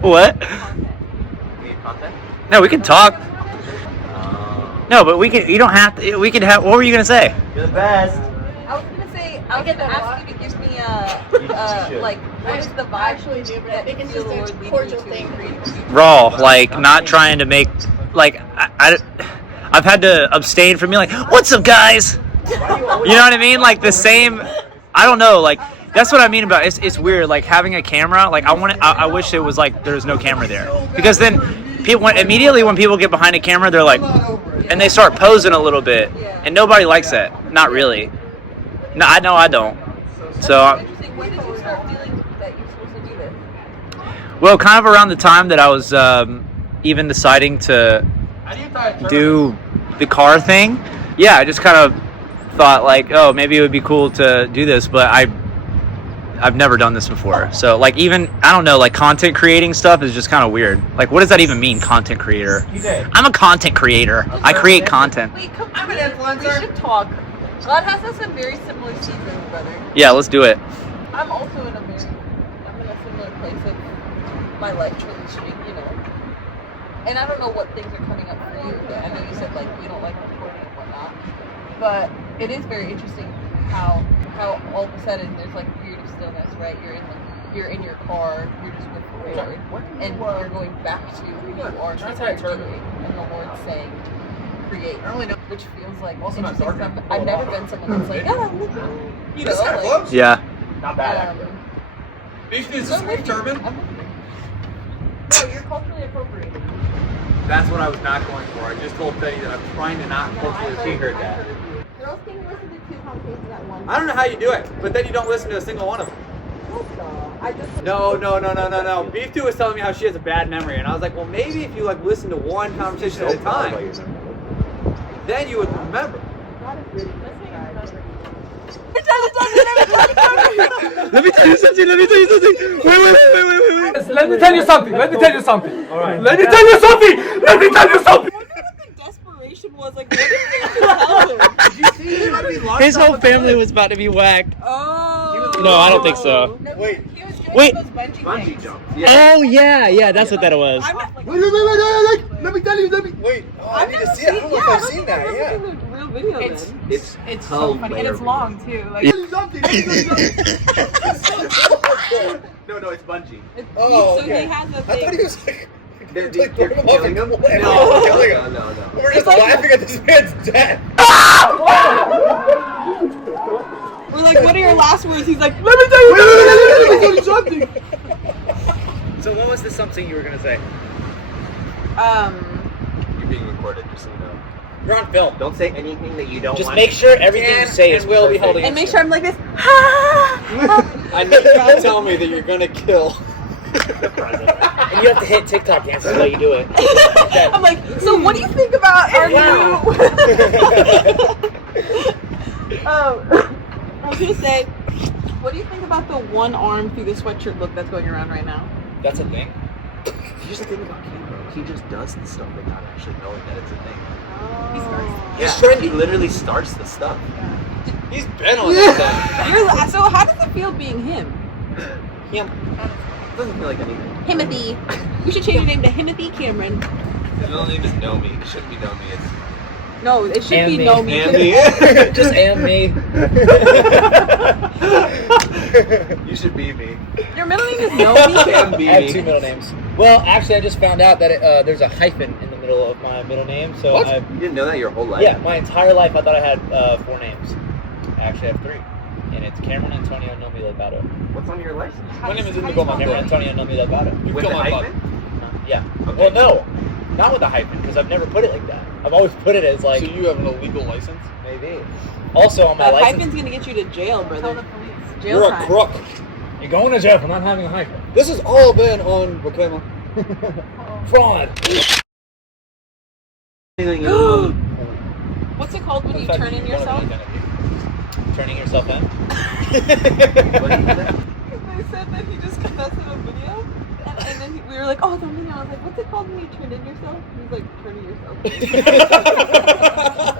What? No, we can talk. No, but we can. You don't have to. We can have. What were you gonna say? You're the best. I was gonna say I was gonna ask you to give me like what is the vibe actually do, but I think it's just a cordial thing. Raw, like not trying to make like I've had to abstain from being like, what's up, guys? You know what I mean? Like the same. I don't know. Like that's what I mean about it's weird. Like having a camera. Like I wish it was like there's no camera there because then people immediately when people get behind a camera they're like and they start posing a little bit and nobody likes that. Not really. No, I know I don't. So. When did you start feeling that you're supposed to do this? Well, kind of around the time that I was even deciding to do the car thing. Yeah, I just kind of thought like, oh, maybe it would be cool to do this, but I've never done this before. So like even, I don't know, like content creating stuff is just kind of weird. Like what does that even mean, content creator? I'm a content creator. I create content. Wait, come on. I'm an influencer. We should talk. God has us in very similar seasons, brother. Yeah, let's do it. I'm also in a similar place of my life transitioning, you know. And I don't know what things are coming up for you. I know you said like you don't like recording and whatnot, but it is very interesting how all of a sudden there's like a period of stillness, right? You're in your car, you're just with the Lord, and you're going back to who you are supposed to be, and the Lord's saying, create, which feels like interesting stuff. I've never been someone that's like, you know, like, Yeah. Not bad. Is this turban? No, you're culturally appropriating. That's what I was not going for. I just told Betty that I'm trying to not culturally. She heard that. Girls can listen to 2 conversations at once. I don't know how you do it, but then you don't listen to a single one of them. No. Beef 2 was telling me how she has a bad memory, and I was like, well, maybe if you like listen to one conversation at a time, then you would remember. Let me tell you something. Wait. Let me tell you something. All right. Let me tell you something. What do you think the desperation was? Like, what did you tell him? His whole family was about to be whacked. Oh. No, I don't think so. Wait. Wait. Bungee jump. Oh yeah, that's what that was. Wait. Let me tell you. Wait. Oh, I need to see it. I don't know if I've seen that. Yeah. Real video. It's so funny and it's long too. Like, No, it's bungee. Oh, so he has a I thing. thought he was like. They're killing him? No. We're just laughing at this man's death. We're like, what are your last words? He's like, Let me tell you something. So what was the something you were gonna say? You're being recorded, just so you know. You're on film. Don't say anything that you don't Just want. make sure everything you say is will be perfect. holding. and make sure I'm like this. I need you to tell me that you're gonna kill. And you have to hit TikTok dances while you do it. I'm like, so what do you think about our I was gonna say, what do you think about the one arm through the sweatshirt look that's going around right now? That's a thing. Here's the thing about Cameron. He just does the stuff without actually knowing that it's a thing. He starts. He literally starts the stuff. He's been on this stuff. So how does it feel being him? Him. Doesn't feel like anything. Himothy. You should change your name to Himothy Cameron. His middle name is Nomi. It shouldn't be Nomi. It's No, it should And be me. No Me. Andy. Just and me. You should be me. Your middle name is No Me? Can be I have me. 2 middle names. Well, actually, I just found out that there's a hyphen in the middle of my middle name. So What? You didn't know that your whole life? yeah, my entire life I thought I had 4 names. I actually have 3, and it's Cameron Antonio Nomi Lobato. What's on your license? My name is Indigo Cameron Montgomery. Antonio Nomi Lobato. You With kill the my hyphen? bug. Yeah. Okay. Well, no, not with a hyphen because I've never put it like that. I've always put it as like So you have an illegal license? Maybe. also on my That license. hyphen's gonna get you to jail, brother. Jail You're a time. crook. You're going to jail for not having a hyphen. This has all been on Reclama. Fraud. What's it called when you turn in yourself? Turning yourself in. They said that he just got us in a video, and then we were like, oh, the video. I was like, what's it called when you turn in yourself? He's like, turning yourself in.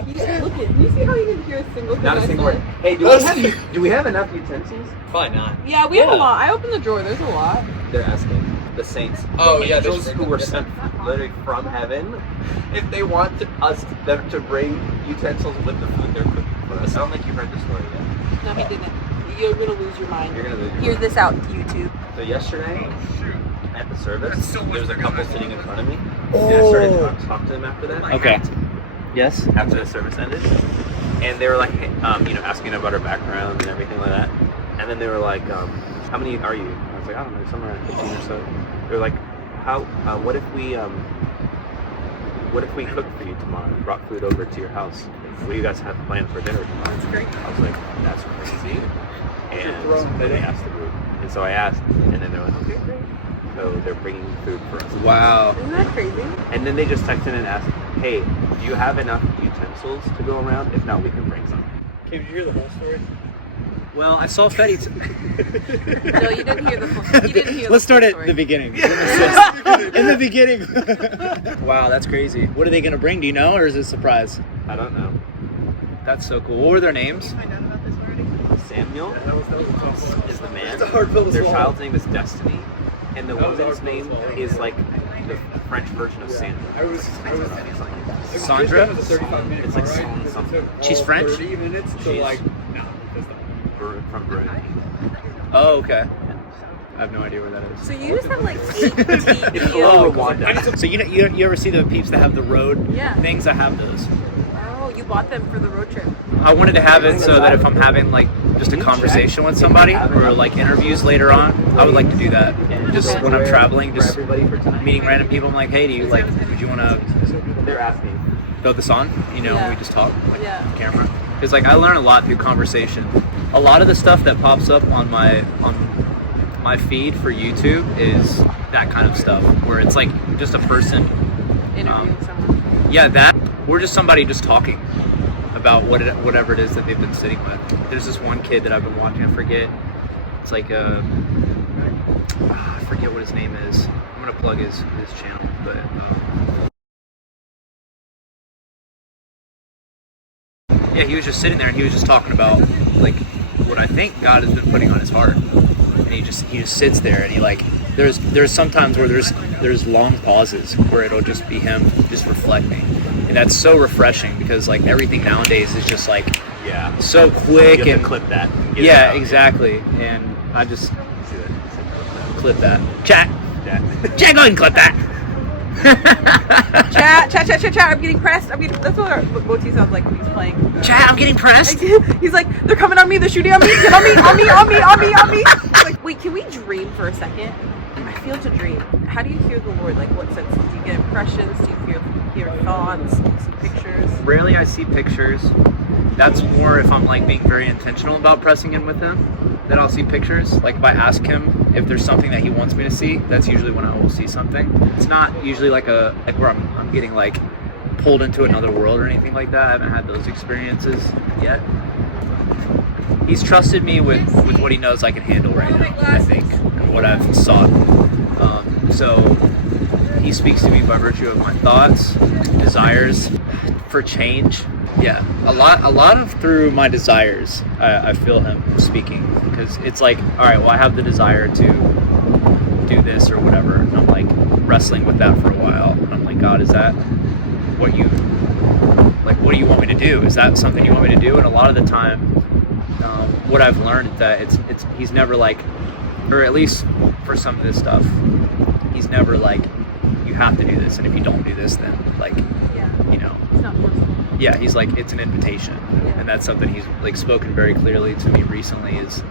He didn't look at. You see how he didn't hear a single Not a single word. Hey, do we have enough utensils? Probably not. Yeah, we have a lot. I opened the drawer. There's a lot. They're asking the saints. Oh, the yeah, angels there's- who were sent literally from heaven. If they want them to bring utensils with the food they're cooking for us. I don't think you've heard the story yet. No, he didn't. You're gonna lose your mind. You're gonna lose your Hear mind. this out, YouTube. So yesterday, at the service, there was a couple sitting in front of me. Oh. And I started to talk to them after that. Okay. Yes. After the service ended, and they were like, hey, asking about our background and everything like that. And then they were like, how many are you? I was like, I don't know, somewhere around 15 or so. They were like, what if we cooked for you tomorrow and brought food over to your house? What do you guys have planned for dinner tomorrow? That's great. I was like, that's crazy. And then they asked the group. And so I asked, and then they're like, okay, great. So they're bringing food for us. Wow. Isn't that crazy? And then they just texted and asked, hey, do you have enough utensils to go around? If not, we can bring some. Did you hear the whole story? Well, I saw Fetty. No, you didn't hear the full. You didn't hear. Let's the start full at story. the beginning. In the beginning. Wow, that's crazy. What are they gonna bring? Do you know, or is it a surprise? I don't know. That's so cool. What were their names? Samuel is the man. It's a hard pill to Their swallow. child's name is Destiny. And the That was a woman's hard pill to name swallow. is like the French version of Sandra. I was Sandra? It was a 35-minute It's like car ride. song something. It took She's all French? 30 minutes to She's- like, no, it's not. From Brunei. Oh, okay. I have no idea where that is. So you just have like 8 It's TV. called Rwanda. So you ever see the peeps that have the road Yeah. things? I have those. Oh, you bought them for the road trip. I wanted to have it so that if I'm having like just a conversation with somebody or like interviews later on, I would like to do that. Just when I'm traveling, just everybody for tonight. meeting random people. I'm like, hey, would you want to They're asking. throw this on? You know, Yeah. we just talk like Yeah. camera. Because like I learn a lot through conversation. A lot of the stuff that pops up on my feed for YouTube is that kind of stuff where it's like just a person. Interviewing someone. Yeah, that or just somebody just talking about whatever it is that they've been sitting with. There's this one kid that I've been watching. I forget. It's like I forget what his name is. I'm gonna plug his channel, but. Yeah, he was just sitting there and he was just talking about like what I think God has been putting on his heart, and he just sits there and he like there's sometimes where there's long pauses where it'll just be him just reflecting, and that's so refreshing because like everything nowadays is just like Yeah. so quick You have and to clip that. and get it yeah, out. exactly, and I just See that? clip that. Chat, Yeah. go ahead and clip that. Chat. I'm getting pressed. That's what Moti sounds like when he's playing. Chat, I'm getting pressed. He's like, they're coming on me. They're shooting on me. Get on me. Like, wait, can we dream for a second? I feel to dream. How do you hear the Lord? Like, what sense? Do you get impressions? Do you hear thoughts? Do you see pictures? Rarely I see pictures. That's more if I'm like being very intentional about pressing in with him. Then I'll see pictures. Like if I ask him if there's something that he wants me to see, that's usually when I will see something. It's not usually like where I'm getting like pulled into another world or anything like that. I haven't had those experiences yet. He's trusted me with what he knows I can handle right now, I think, and what I've sought. So he speaks to me by virtue of my thoughts, desires for change. Yeah, a lot of through my desires, I feel him speaking, because it's like, all right, well, I have the desire to do this or whatever, and I'm like wrestling with that for a while, and I'm like, God, is that what do you want me to do? Is that something you want me to do? And a lot of the time, what I've learned is that he's never like, or at least for some of this stuff, he's never like, you have to do this, and if you don't do this, then like, Yeah. you know. It's not forceful. Yeah, he's like, it's an invitation, and that's something he's like spoken very clearly to me recently. Is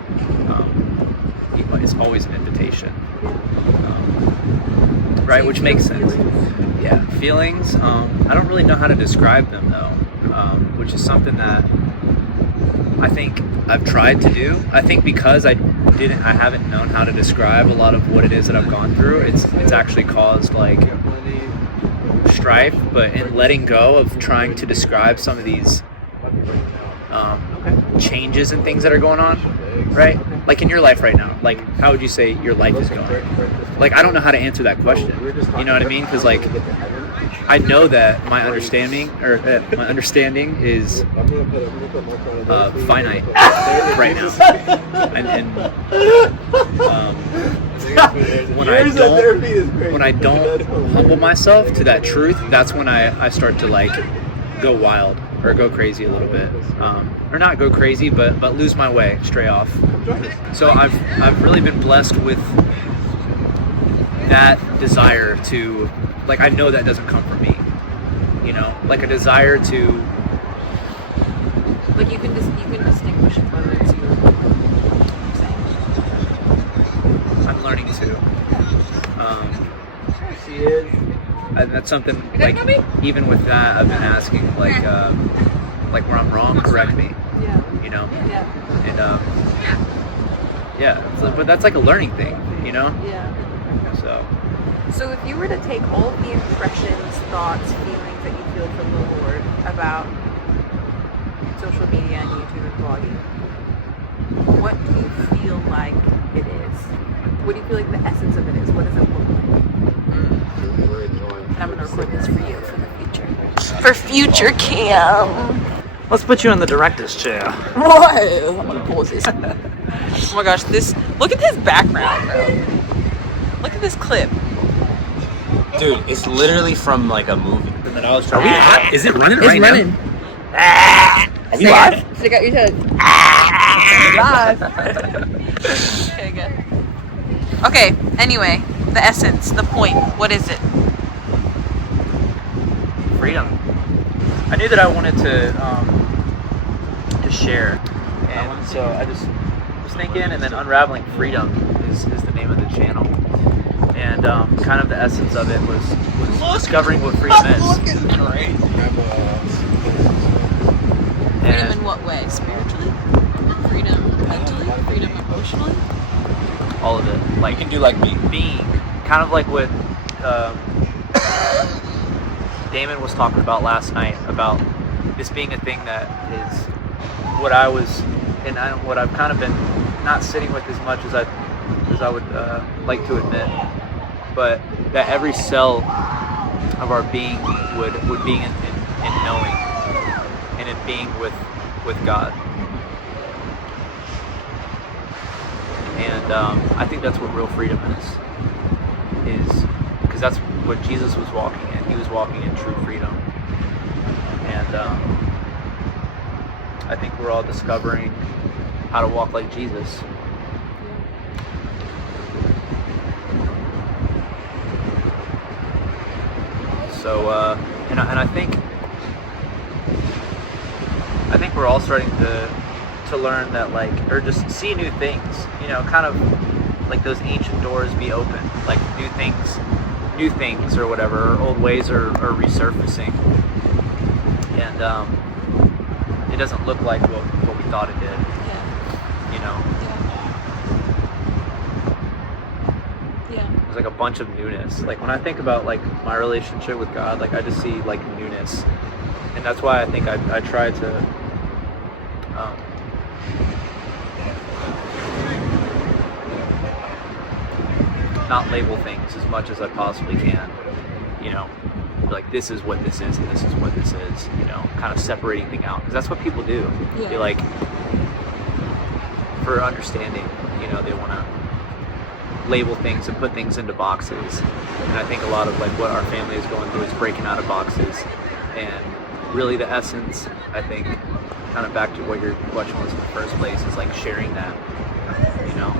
it's always an invitation, right? Which makes sense. Yeah, feelings. I don't really know how to describe them though, which is something that I think I've tried to do. I think because I haven't known how to describe a lot of what it is that I've gone through. It's actually caused like strife, but in letting go of trying to describe some of these changes and things that are going on, right? Like in your life right now, like how would you say your life is going? Like I don't know how to answer that question. You know what I mean? Because like I know that my understanding is finite right now, and when I don't humble myself to that truth, that's when I start to like go wild or go crazy a little bit, or not go crazy, but lose my way, stray off. So I've really been blessed with that desire to, like, I know that doesn't come from me, you know, like a desire to, Like you can distinguish whether it's you or I'm learning to. She is. And that's something, like, even with that, I've been asking, like where I'm wrong, correct me, Yeah. you know, Yeah. and yeah, but that's like a learning thing, you know, Yeah. So if you were to take all of the impressions, thoughts, feelings that you feel from the Lord about social media and YouTube and blogging, what do you feel like it is? What do you feel like the essence of it is? What does it look like? And I'm going to record this for you for the future. For future cam. Let's put you in the director's chair. Whoa! I'm going to pause this. Oh my gosh, look at this background, bro. Look at this clip. Dude, it's literally from like a movie. And then I was trying. Are we? Is it running right now? Are we live? Stick out your head. Live. Okay, good. Okay, anyway, the essence, the point, what is it? Freedom. I knew that I wanted to share, and so I just was thinking, and then Unraveling Freedom is the name of the channel, and kind of the essence of it was discovering what freedom is. Freedom in what way? Spiritually? Freedom mentally? Freedom emotionally? All of it, like, You can do like me. being kind of like what Damon was talking about last night, about this being a thing that is what I was, and what I've kind of been not sitting with as much as I would like to admit, but that every cell of our being would be in knowing and in being with God. And I think that's what real freedom is because that's what Jesus was walking in. He was walking in true freedom. And I think we're all discovering how to walk like Jesus. So, and I think we're all starting to learn that, like, or just see new things, you know, kind of like those ancient doors be open, like new things or whatever, or old ways are resurfacing, and it doesn't look like what we thought it did, you know. There's like a bunch of newness. Like when I think about like my relationship with God, like I just see like newness, and that's why I think I try to not label things as much as I possibly can, you know, like this is what this is and this is what this is, you know, kind of separating things out, because that's what people do. They like, for understanding, you know, they want to label things and put things into boxes, and I think a lot of like what our family is going through is breaking out of boxes, and really the essence, I think, kind of back to what your question was in the first place, is like sharing that, you know,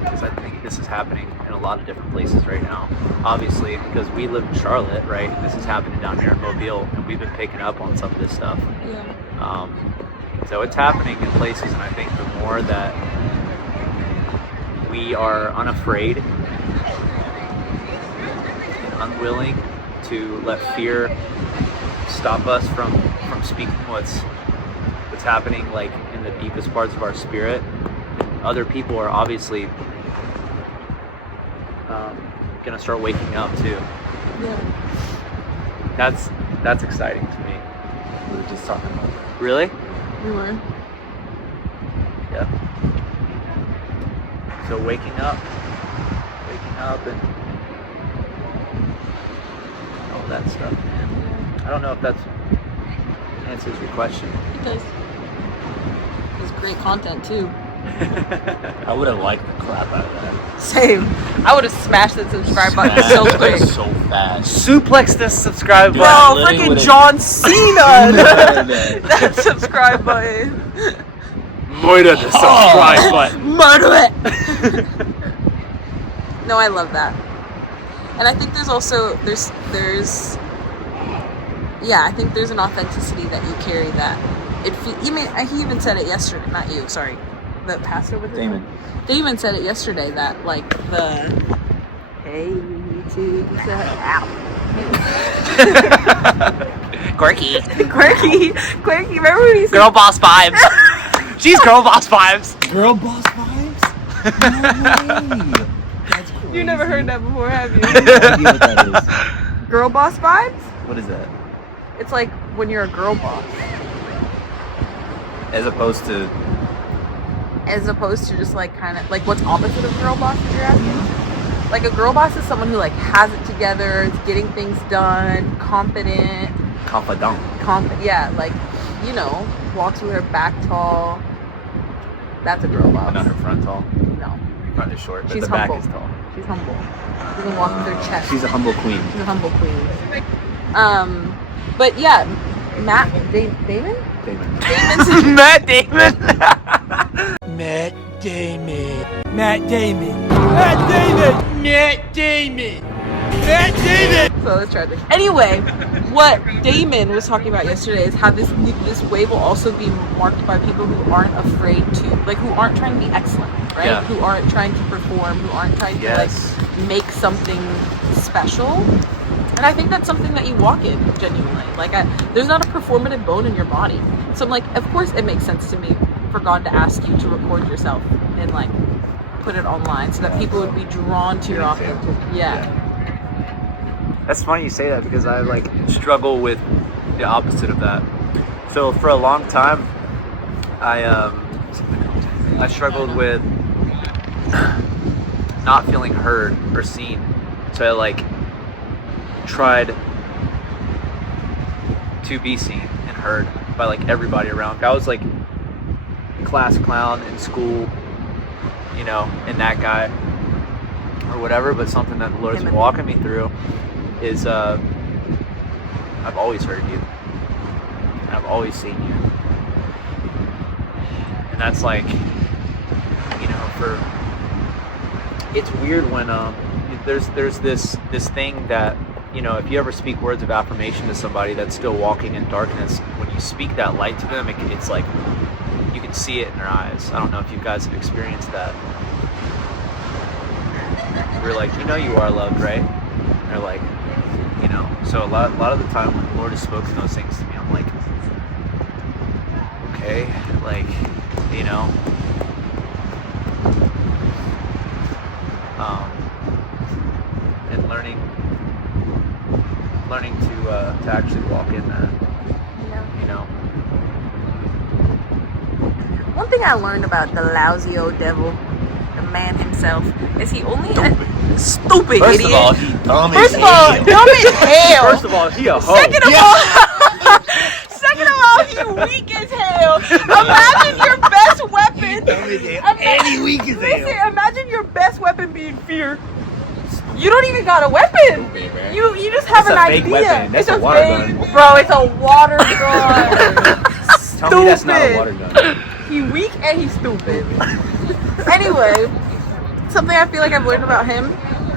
because I think this is happening in a lot of different places right now, obviously because we live in Charlotte, right, and this is happening down here in Mobile, and we've been picking up on some of this stuff. So it's happening in places, and I think the more that we are unafraid and unwilling to let fear stop us from speaking what's happening, like in the deepest parts of our spirit, other people are obviously gonna start waking up too. That's exciting to me. We were just talking about that. Really? We were. Yeah. So waking up and that stuff, man. I don't know if that answers your question. It does. It's great content too. I would have liked the crap out of that. Same. I would have smashed that subscribe button so quick. So fast. Suplex this subscribe Bro, button. literally freaking would've- John Cena! That subscribe button. Murder the subscribe button. Murder it! No, I love that. And I think there's also, yeah, I think there's an authenticity that you carry that he even said it yesterday, not you, sorry. The pastor with Damon. Damon said it yesterday that like the hey to the Quirky. quirky. Remember when he said Girl boss vibes. She's girl boss vibes. Girl boss vibes? No way. That's cool. you never heard that before, have you? I have no idea what that Girl boss vibes? is. What is that? It's like when you're a girl boss, As opposed to as opposed to just like kind of like what's opposite of girl boss, if you're asking. Like a girl boss is someone who like has it together, is getting things done, confident, confidant. yeah, like, you know, walks with her back tall. That's a girl boss. Not her front tall. No, Front is short, but she's the humble. back is tall. She's humble. She doesn't walk with her chest. She's a humble queen. She's a humble queen. But yeah, Damon? Damon. Damon's Matt Damon. Matt Damon. Matt Damon. Matt Damon. Matt Damon. Matt Damon. So let's try this. Anyway, what Damon was talking about yesterday is how this wave will also be marked by people who aren't afraid to, like, who aren't trying to be excellent, right? Yeah. Who aren't trying to perform, who aren't trying to Yes. like make something special. And I think that's something that you walk in genuinely. Like, there's not a performative bone in your body. So I'm like, of course it makes sense to me for God to ask you to record yourself and like put it online so that people would be drawn to your authentic. Yeah. That's funny you say that because I like struggle with the opposite of that. So for a long time, I struggled with not feeling heard or seen. So I like tried to be seen and heard by like everybody around. I was like class clown in school, you know, and that guy or whatever. But something that the Lord's been walking me through is I've always heard you and I've always seen you, and that's like, you know, it's weird when there's this thing that, you know, if you ever speak words of affirmation to somebody that's still walking in darkness, when you speak that light to them, it's like you can see it in their eyes. I don't know if you guys have experienced that. We're like, you know, you are loved, right? And they're like, you know. So a lot of the time when the Lord has spoken those things to me, I'm like, okay, like, you know. And learning to actually walk in that, you know. One thing I learned about the lousy old devil, the man himself, is he only stupid First idiot. of all, he dumb First as of all, hell. dumb as hell. First of all, he a hoe. Second of all, he weak as hell. Imagine your best weapon. Any week is Listen, hell. imagine your best weapon being fear. You don't even got a weapon. You just have That's an a fake idea. weapon. That's It's a water fake, gun. bro. It's a water gun. Tell me that's not a water gun. He weak and he's stupid. Anyway, something I feel like I've learned about him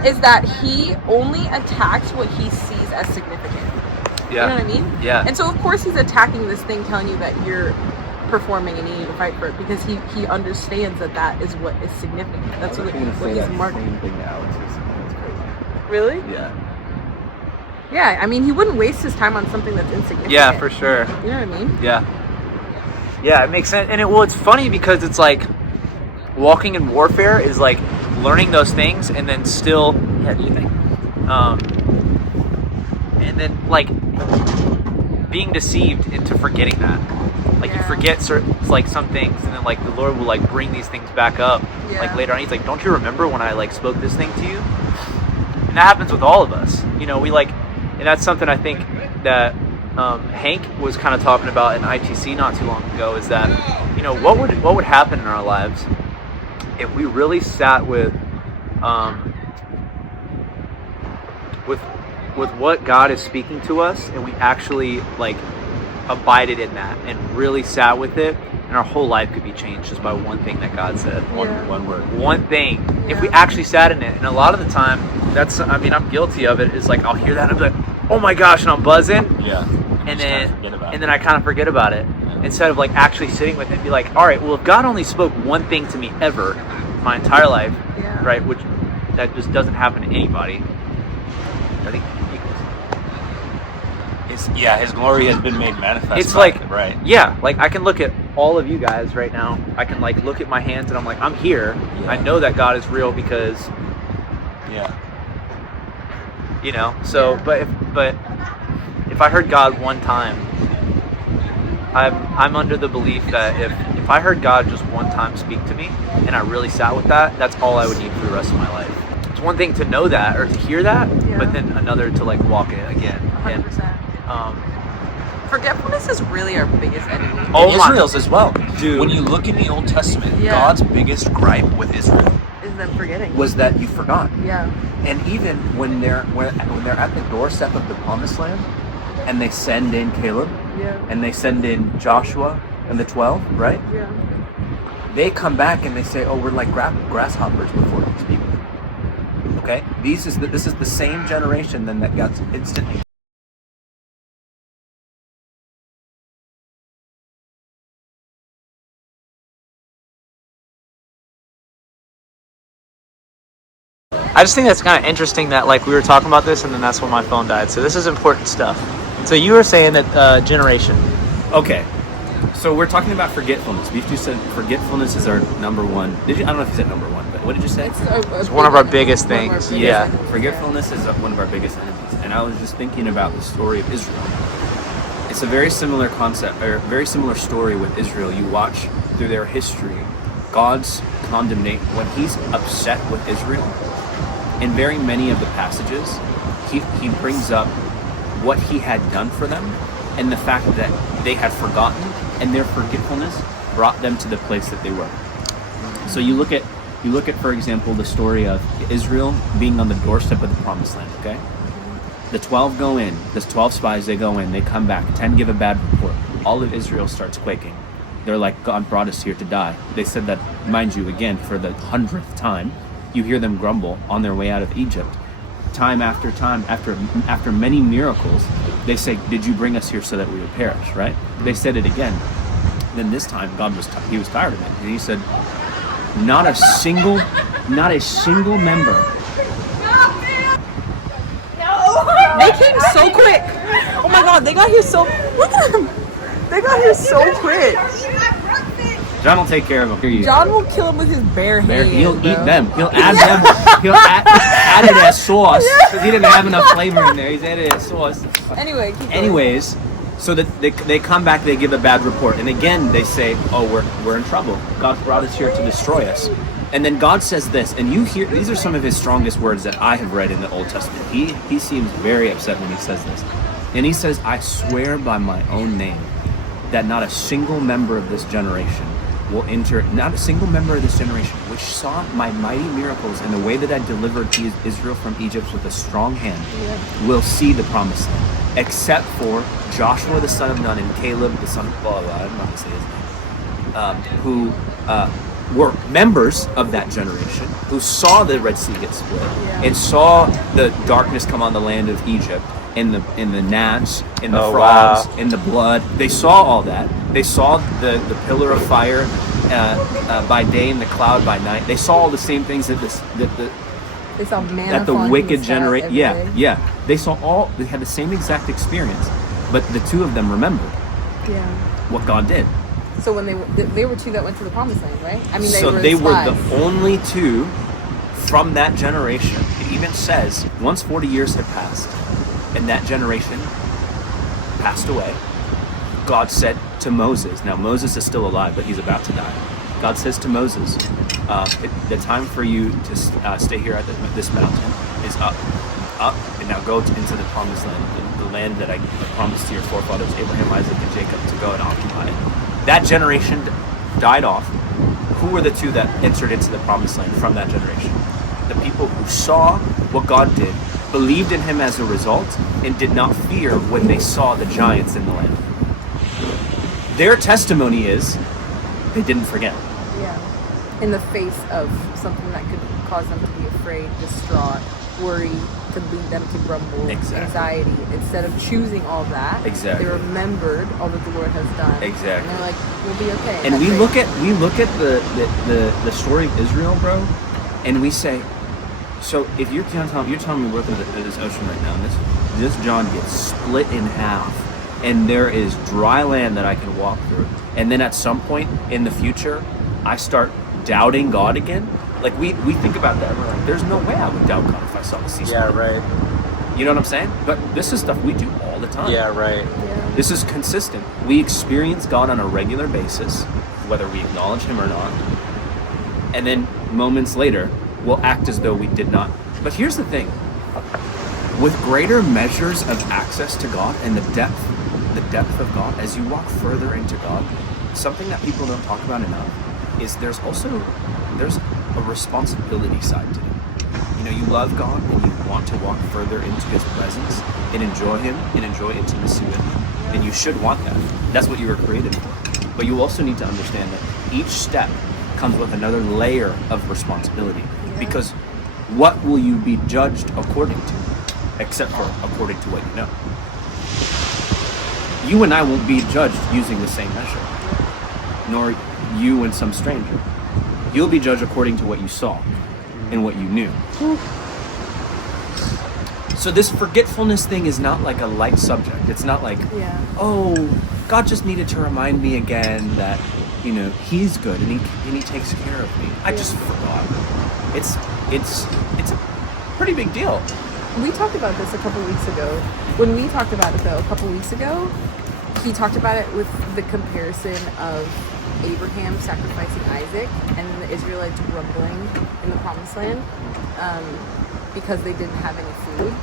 is that he only attacks what he sees as significant. Yeah. You know what I mean? Yeah. And so of course he's attacking this thing, telling you that you're performing and you need to fight for it because he understands that is what is significant. That's what he's marking. Same thing to Alex. It's crazy. Really? Yeah. Yeah. I mean, he wouldn't waste his time on something that's insignificant. Yeah, for sure. You know what I mean? Yeah. Yeah, it makes sense. And it's funny because it's like walking in warfare is like learning those things and then still, yeah, do you think? And then like being deceived into forgetting that. Like you forget certain, like some things, and then like the Lord will like bring these things back up. Yeah. Like later on, He's like, "Don't you remember when I like spoke this thing to you?" And that happens with all of us. You know, we like And that's something I think that Hank was kind of talking about in ITC not too long ago, is that, you know, what would happen in our lives if we really sat with what God is speaking to us, and we actually like abided in that and really sat with it, and our whole life could be changed just by one thing that God said. One word. One thing. If we actually sat in it, and a lot of the time, I'm guilty of it. Is like I'll hear that and I'll be like, oh my gosh, and I'm buzzing. Yeah. And then I kind of forget about it. Instead of like actually sitting with it and be like, all right, well, if God only spoke one thing to me ever, my entire life, right, which that just doesn't happen to anybody. I think His glory has been made manifest. it's like, right. Yeah, like I can look at all of you guys right now. I can like look at my hands and I'm like, I'm here. Yeah. I know that God is real because, you know. So, but if I heard God one time, I'm under the belief that if I heard God just one time speak to me and I really sat with that, that's all I would need for the rest of my life. It's one thing to know that or to hear that, but then another to like walk it again. 100%. Forgetfulness is really our biggest enemy. Oh my- Israel's as well. Dude. When you look in the Old Testament, Yeah. God's biggest gripe with Israel Is them forgetting. was that you forgot. Yeah. And even when they're at the doorstep of the Promised Land, and they send in Caleb, Yeah. and they send in Joshua and the 12, right? Yeah. They come back and they say, "Oh, we're like grasshoppers before these people." Okay, this is the same generation then that got instantly. I just think that's kind of interesting that like we were talking about this and then that's when my phone died. So this is important stuff. So you were saying that generation. Okay, so we're talking about forgetfulness. Beef Stew said forgetfulness is our number one. I don't know if you said number one, but what did you say? It's one of our biggest things. Yeah. Forgetfulness is one of our biggest enemies. And I was just thinking about the story of Israel. It's a very similar concept, or very similar story with Israel. You watch through their history, God's condemnation, when he's upset with Israel, in very many of the passages, he brings up what he had done for them and the fact that they had forgotten, and their forgetfulness brought them to the place that they were. So you look at, for example, the story of Israel being on the doorstep of the Promised Land, okay? The 12 go in, the 12 spies, they go in, they come back, 10 give a bad report. All of Israel starts quaking. They're like, God brought us here to die. They said that, mind you, again, for the 100th time. You hear them grumble on their way out of Egypt. Time, after many miracles, they say, did you bring us here so that we would perish, right? They said it again. Then this time, God was he was tired of it. And he said, not a single member. They came so quick. Oh my god, they got here so. Look at them. They got here so quick. John will take care of them. Here you John will kill him with his bare hands. He'll bro. eat them. He'll add them. He'll add it as sauce because he didn't have enough flavor in there. He's added it as sauce. Anyway, keep going. Anyways, so that they come back, they give a bad report, and again they say, "Oh, we're in trouble. God brought us here to destroy us." And then God says this, and you hear these are some of his strongest words that I have read in the Old Testament. He seems very upset when he says this, and he says, "I swear by my own name that not a single member of this generation will enter, not a single member of this generation which saw my mighty miracles and the way that I delivered Israel from Egypt with a strong hand will see the promised land, except for Joshua the son of Nun and Caleb the son of blah, blah, I'm not going to say his name, who were members of that generation, who saw the Red Sea get split and saw the darkness come on the land of Egypt, in the gnats, in the frogs, in the blood. They saw all that. They saw the pillar of fire by day and the cloud by night. They saw all the same things that They saw manna that the falling wicked from sky generate. every Yeah, day. yeah. They saw all. They had the same exact experience, but the two of them remembered Yeah. what God did. So when they were two that went to the promised land, right? I mean, They were spies. the only two from that generation. It even says once 40 years had passed and that generation passed away, God said to Moses, now Moses is still alive, but he's about to die. God says to Moses, the time for you to stay here at this mountain is up. and now go into the promised land, the land that I promised to your forefathers, Abraham, Isaac, and Jacob, to go and occupy it. That generation died off. Who were the two that entered into the promised land from that generation? The people who saw what God did, believed in him as a result, and did not fear when they saw the giants in the land. Their testimony is they didn't forget. Yeah. In the face of something that could cause them to be afraid, distraught, worry, could lead them to grumble, anxiety. Instead of choosing all that, they remembered all that the Lord has done. Exactly. And they're like, we'll be okay. And we look at the story of Israel, bro, and we say, so if you're telling me we're looking at this ocean right now, and this John gets split in half, and there is dry land that I can walk through, and then at some point in the future, I start doubting God again. Like we think about that, we're like, there's no way I would doubt God if I saw the sea. Yeah, right. You know what I'm saying? But this is stuff we do all the time. Yeah, right. Yeah. This is consistent. We experience God on a regular basis, whether we acknowledge him or not. And then moments later, we'll act as though we did not. But here's the thing. With greater measures of access to God and the depth of God, as you walk further into God, something that people don't talk about enough is there's a responsibility side to it. You know, you love God and you want to walk further into his presence and enjoy him and enjoy intimacy with him. And you should want that. That's what you were created for. But you also need to understand that each step comes with another layer of responsibility. Because what will you be judged according to? Except for according to what you know. You and I won't be judged using the same measure. Nor you and some stranger. You'll be judged according to what you saw and what you knew. So this forgetfulness thing is not like a light subject. It's not like, oh, God just needed to remind me again that, you know, he's good and he takes care of me. I just forgot. It's a pretty big deal. We talked about this a couple weeks ago. When we talked about it though, a couple weeks ago, he talked about it with the comparison of Abraham sacrificing Isaac and then the Israelites grumbling in the promised land because they didn't have any food.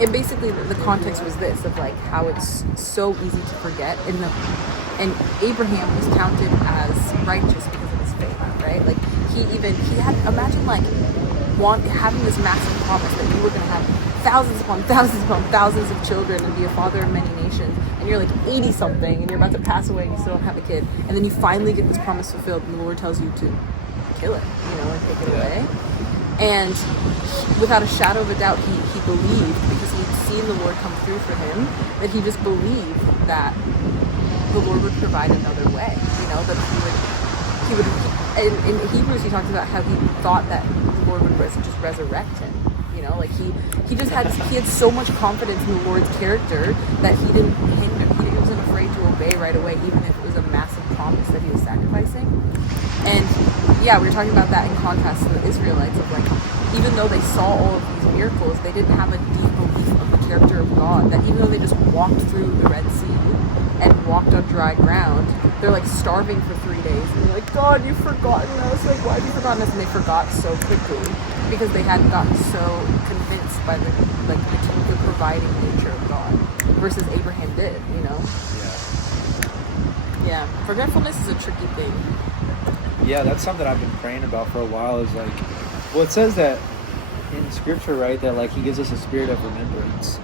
And basically the context was this, of like how it's so easy to forget, and Abraham was counted as righteous because of his faith, right? Like he had, imagine like having this massive promise that you were going to have thousands upon thousands upon thousands of children and be a father of many nations, and you're like 80 something and you're about to pass away and you still don't have a kid, and then you finally get this promise fulfilled and the Lord tells you to kill it, you know, and take it away. And without a shadow of a doubt, he believed, because he had seen the Lord come through for him, that he just believed that the Lord would provide another way, you know, that he would in Hebrews he talks about how he thought that the Lord would just resurrect him. You know, like he had so much confidence in the Lord's character that he didn't hinder. He wasn't afraid to obey right away, even if it was a massive promise that he was sacrificing. And yeah, we were talking about that in contrast to the Israelites, of like, even though they saw all of these miracles, they didn't have a deep belief of the character of God. That even though they just walked through the Red Sea and walked on dry ground, they're like starving for 3 days, and they're like, God, you've forgotten us. Like, why have you forgotten us? And they forgot so quickly because they hadn't gotten so convinced by the providing nature of God, versus Abraham did, you know. Yeah, forgetfulness is a tricky thing. Yeah, that's something I've been praying about for a while. Is like, well, it says that in Scripture, right, that like He gives us a spirit of remembrance.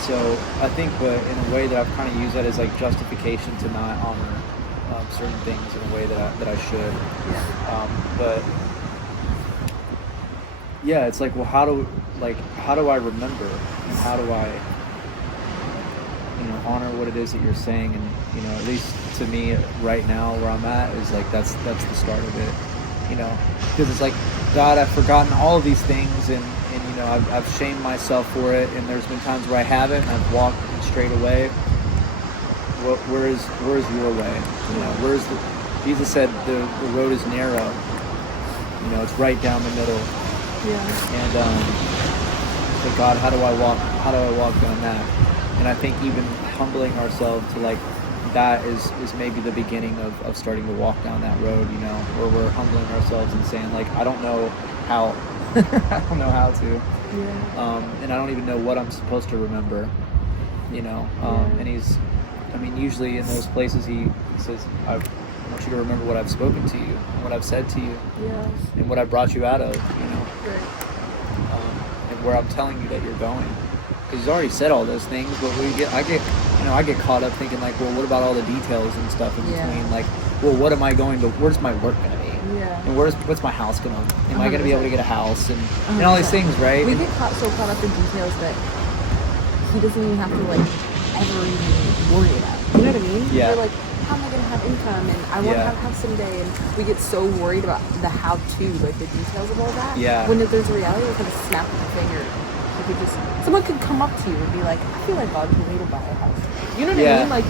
So I think, but in a way that I've kind of used that as like justification to not honor certain things in a way that I should. But yeah, it's like, well, how do I remember, and how do I, you know, honor what it is that you're saying? And you know, at least to me right now where I'm at is like that's the start of it, you know, because it's like, God, I've forgotten all of these things, and you know, I've shamed myself for it, and there's been times where I haven't, and I've walked straight away. Where is your way? You know, Jesus said the road is narrow. You know, it's right down the middle. Yeah. And so God, how do I walk down that? And I think even humbling ourselves to like that is maybe the beginning of starting to walk down that road, you know, where we're humbling ourselves and saying like, I don't know how I don't know how to. And I don't even know what I'm supposed to remember, you know. And usually in those places he says, I want you to remember what I've spoken to you, and what I've said to you, and what I brought you out of, you know, and where I'm telling you that you're going. Because he's already said all those things, but I get caught up thinking like, well, what about all the details and stuff in between? Like, well, what am I going to? Where's my work gonna be? And what's my house gonna? Am I gonna be able to get a house and all these things, right? We get so caught up in details that he doesn't even have to like ever even worry about. You know what I mean? Yeah. We're like, how am I gonna have income? And I want to have a house someday. And we get so worried about the how-to, like the details of all that. Yeah. When there's a reality, we kind of snap of the finger. Someone could come up to you and be like, I feel like God told me to buy a house. You know what I mean? Like,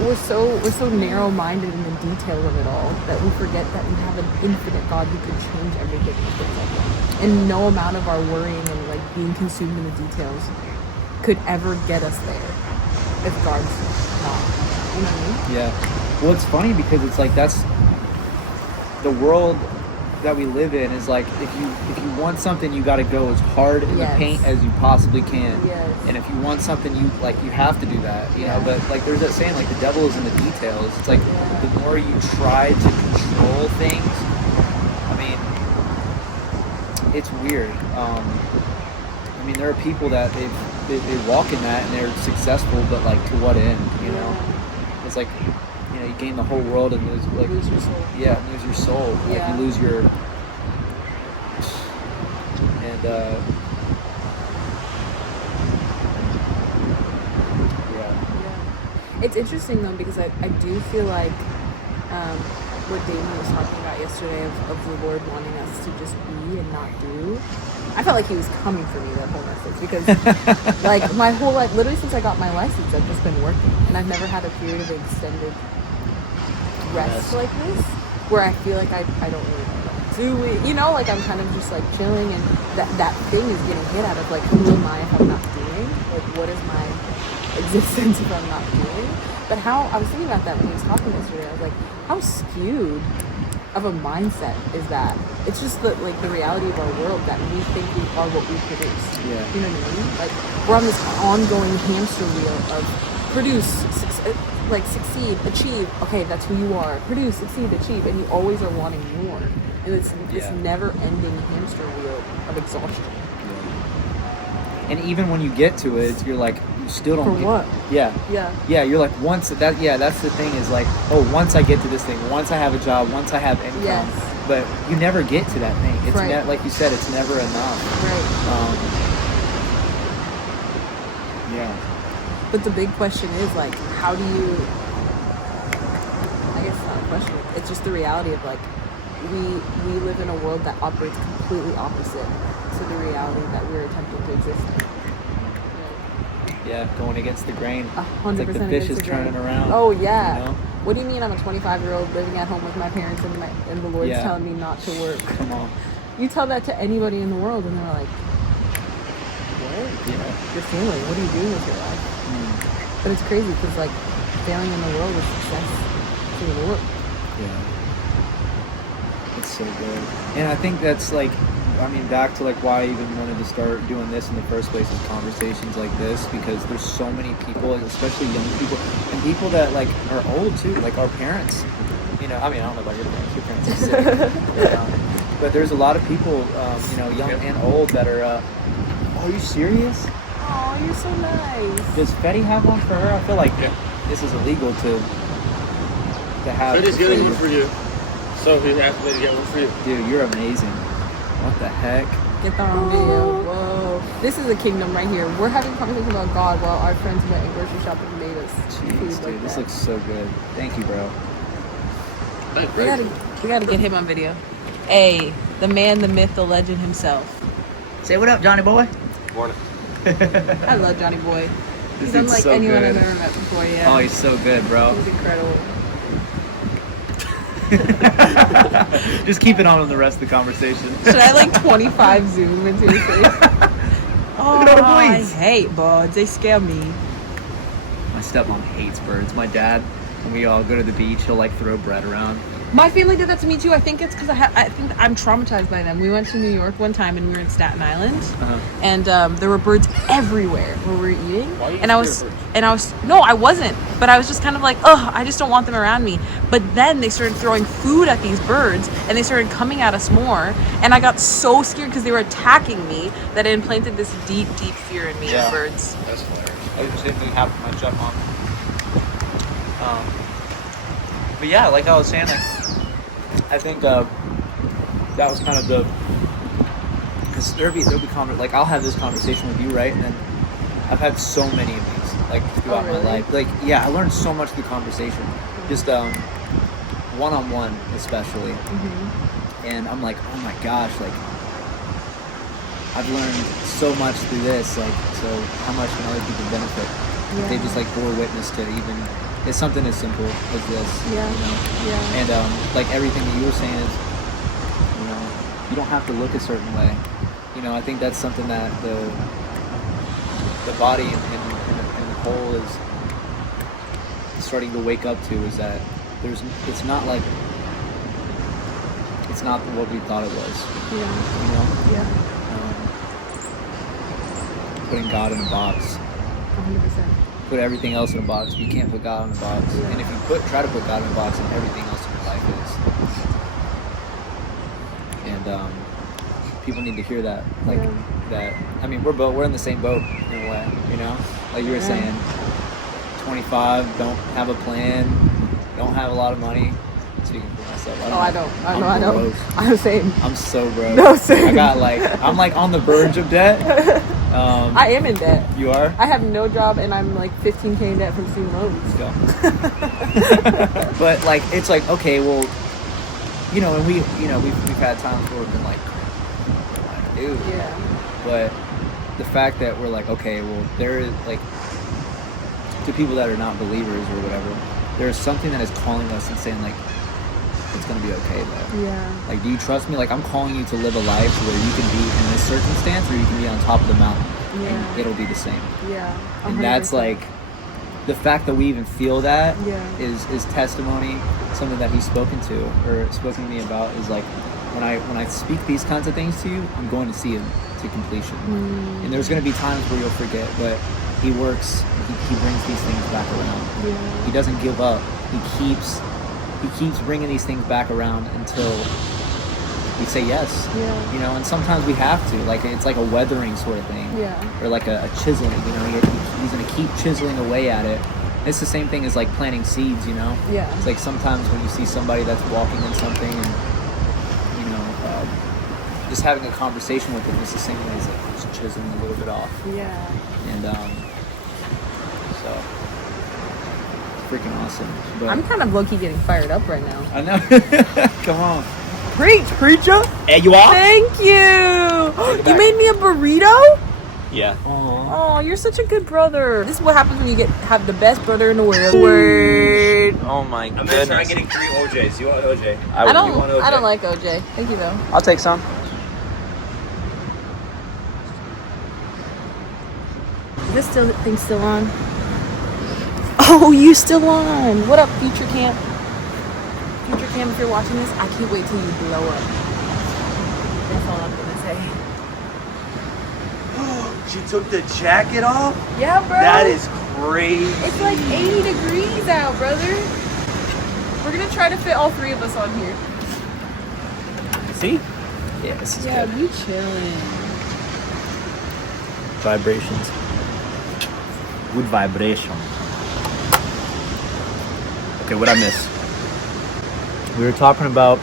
we're so narrow-minded in the details of it all that we forget that we have an infinite God who can change everything and things like that. And no amount of our worrying and like being consumed in the details could ever get us there if God's not. You know what I mean? Yeah. Well, it's funny because it's like that's the world that we live in is like if you want something, you got to go as hard in the paint as you possibly can. And if you want something, you have to do that, you know. But like there's that saying, like the devil is in the details. It's like the more you try to control things, I mean, it's weird. I mean, there are people that they walk in that and they're successful, but like to what end, you know? It's like, you know, you gain the whole world and lose your soul. Yeah, lose your soul. Like you lose your It's interesting though because I do feel like what Damon was talking about yesterday of the Lord wanting us to just be and not do. I felt like he was coming for me that whole message because like my whole life, literally since I got my license, I've just been working and I've never had a period of extended rest like this where I feel like I don't really know what to do, you know, like I'm kind of just like chilling and that thing is getting hit out of like who am I if I'm not doing, like what is my existence if I'm not doing. But how I was thinking about that when he was talking yesterday, I was like, how skewed of a mindset is that? It's just the reality of our world that we think we are what we produce. You know what I mean? Like we're on this ongoing hamster wheel of produce, succeed, achieve. Okay, that's who you are. Produce, succeed, achieve, and you always are wanting more. And it's this never-ending hamster wheel of exhaustion. And even when you get to it, you're like, you still don't. For what? Yeah. You're like once that. Yeah, that's the thing is like, oh, once I get to this thing, once I have a job, once I have income. But you never get to that thing. It's like you said, it's never enough. But the big question is like, how do you? I guess it's not a question. It's just the reality of like, we live in a world that operates completely opposite to the reality that we're attempting to exist in. Yeah, going against the grain. 100% it's like the fish is turning around. Oh yeah. You know? What do you mean I'm a 25-year-old living at home with my parents and the Lord's telling me not to work? Come on. You tell that to anybody in the world and they're like, what? Yeah. You're failing. What are you doing with your life? But it's crazy because like failing in the world is success to the Lord. Yeah. It's so good. And I think that's like, I mean, back to like why I even wanted to start doing this in the first place is conversations like this, because there's so many people, especially young people, and people that like are old too, like our parents. You know, I mean, I don't know about your parents are sick. But there's a lot of people, you know, young and old that are, are you serious? Oh, you're so nice. Does Fetty have one for her? I feel like this is illegal to have. Fetty's getting one for you. So he asked me to get one for you. Dude, you're amazing. What the heck? Get that on video. Whoa. This is a kingdom right here. We're having a conversation about God while our friends went and grocery shopping and made us Jeez, food dude, like this that. looks so good. Thank you, bro. We gotta get him on video. Hey, the man, the myth, the legend himself. Say what up, Johnny boy. Morning. I love Johnny Boy. He's This unlike dude's so anyone good. I've ever met before, Oh, he's so good, bro. He's incredible. Just keep it on the rest of the conversation. Should I like 25 zoom into his face? Oh, No, I please. hate birds. They scare me. My stepmom hates birds. My dad, when we all go to the beach, he'll like throw bread around. My family did that to me too. I think it's because I think I'm traumatized by them. We went to New York one time and we were in Staten Island, and there were birds everywhere where we were eating. Why are you And I scared was, of birds? no, I wasn't. But I was just kind of like, ugh, I just don't want them around me. But then they started throwing food at these birds, and they started coming at us more. And I got so scared because they were attacking me that it implanted this deep, deep fear in me of birds. That's hilarious. I did the same thing happened to my Jeff mom. But yeah, like I was saying, like I think that was kind of the, because there'll be like I'll have this conversation with you, right? And then I've had so many of these like throughout my life. Like I learned so much through conversation, just one-on-one especially. And I'm like, oh my gosh, like I've learned so much through this. Like, so how much can other people benefit? If they just like bore witness to even. It's something as simple as this, you know? And like everything that you were saying is, you know, you don't have to look a certain way. You know, I think that's something that the body and the whole is starting to wake up to, is that it's not what we thought it was. You know? Putting God in a box. 100%. Put everything else in a box, but you can't put God in a box. And if you try to put God in a box, then everything else in your life is. And people need to hear that. Like that. I mean, we're in the same boat in a way, you know? Like you were saying, 25, don't have a plan, don't have a lot of money. Speaking for myself. I know. I'm same. I'm so broke. No, same. I'm like on the verge of debt. I am in debt. You are? I have no job and I'm like 15K in debt from student loans. Go. But like, it's like, okay, well, you know, and we've had times where we've been like, dude. Yeah. But the fact that we're like, okay, well, there is like, to people that are not believers or whatever, there's something that is calling us and saying like, it's gonna be okay though. Yeah. Like, do you trust me? Like, I'm calling you to live a life where you can be in this circumstance, or you can be on top of the mountain, and it'll be the same. Yeah. 100%. And that's like, the fact that we even feel that is is testimony. Something that he's spoken to me about is like, when I speak these kinds of things to you, I'm going to see him to completion. And there's going to be times where you'll forget, but he works. He brings these things back around. Yeah. He doesn't give up. He keeps bringing these things back around until we say yes. Yeah. You know, and sometimes we have to. Like, it's like a weathering sort of thing. Yeah. Or like a chiseling. You know, he's going to keep chiseling away at it. It's the same thing as like planting seeds. You know. Yeah. It's like sometimes when you see somebody that's walking in something, and you know, just having a conversation with them, it's the same way as like just chiseling a little bit off. Yeah. And so freaking awesome. But I'm kind of low-key getting fired up right now. I know. Come on. Preach, preacher. Hey, you off? Thank you. You made me a burrito? Yeah. Oh, you're such a good brother. This is what happens when you have the best brother in the world. Word. Oh my I'm goodness. gonna try getting 3 OJs. You want OJ? I don't. You want OJ? I don't like OJ. Thank you though. I'll take some. Is this thing still on? Oh, you still on? What up, Future Camp? Future Camp, if you're watching this, I can't wait till you blow up. That's all I'm gonna say. She took the jacket off? Yeah, bro. That is crazy. It's like 80 degrees out, brother. We're gonna try to fit all 3 of us on here. See? Yeah, this is good. You chilling. Vibrations. Good vibration. Okay, what I missed? We were talking about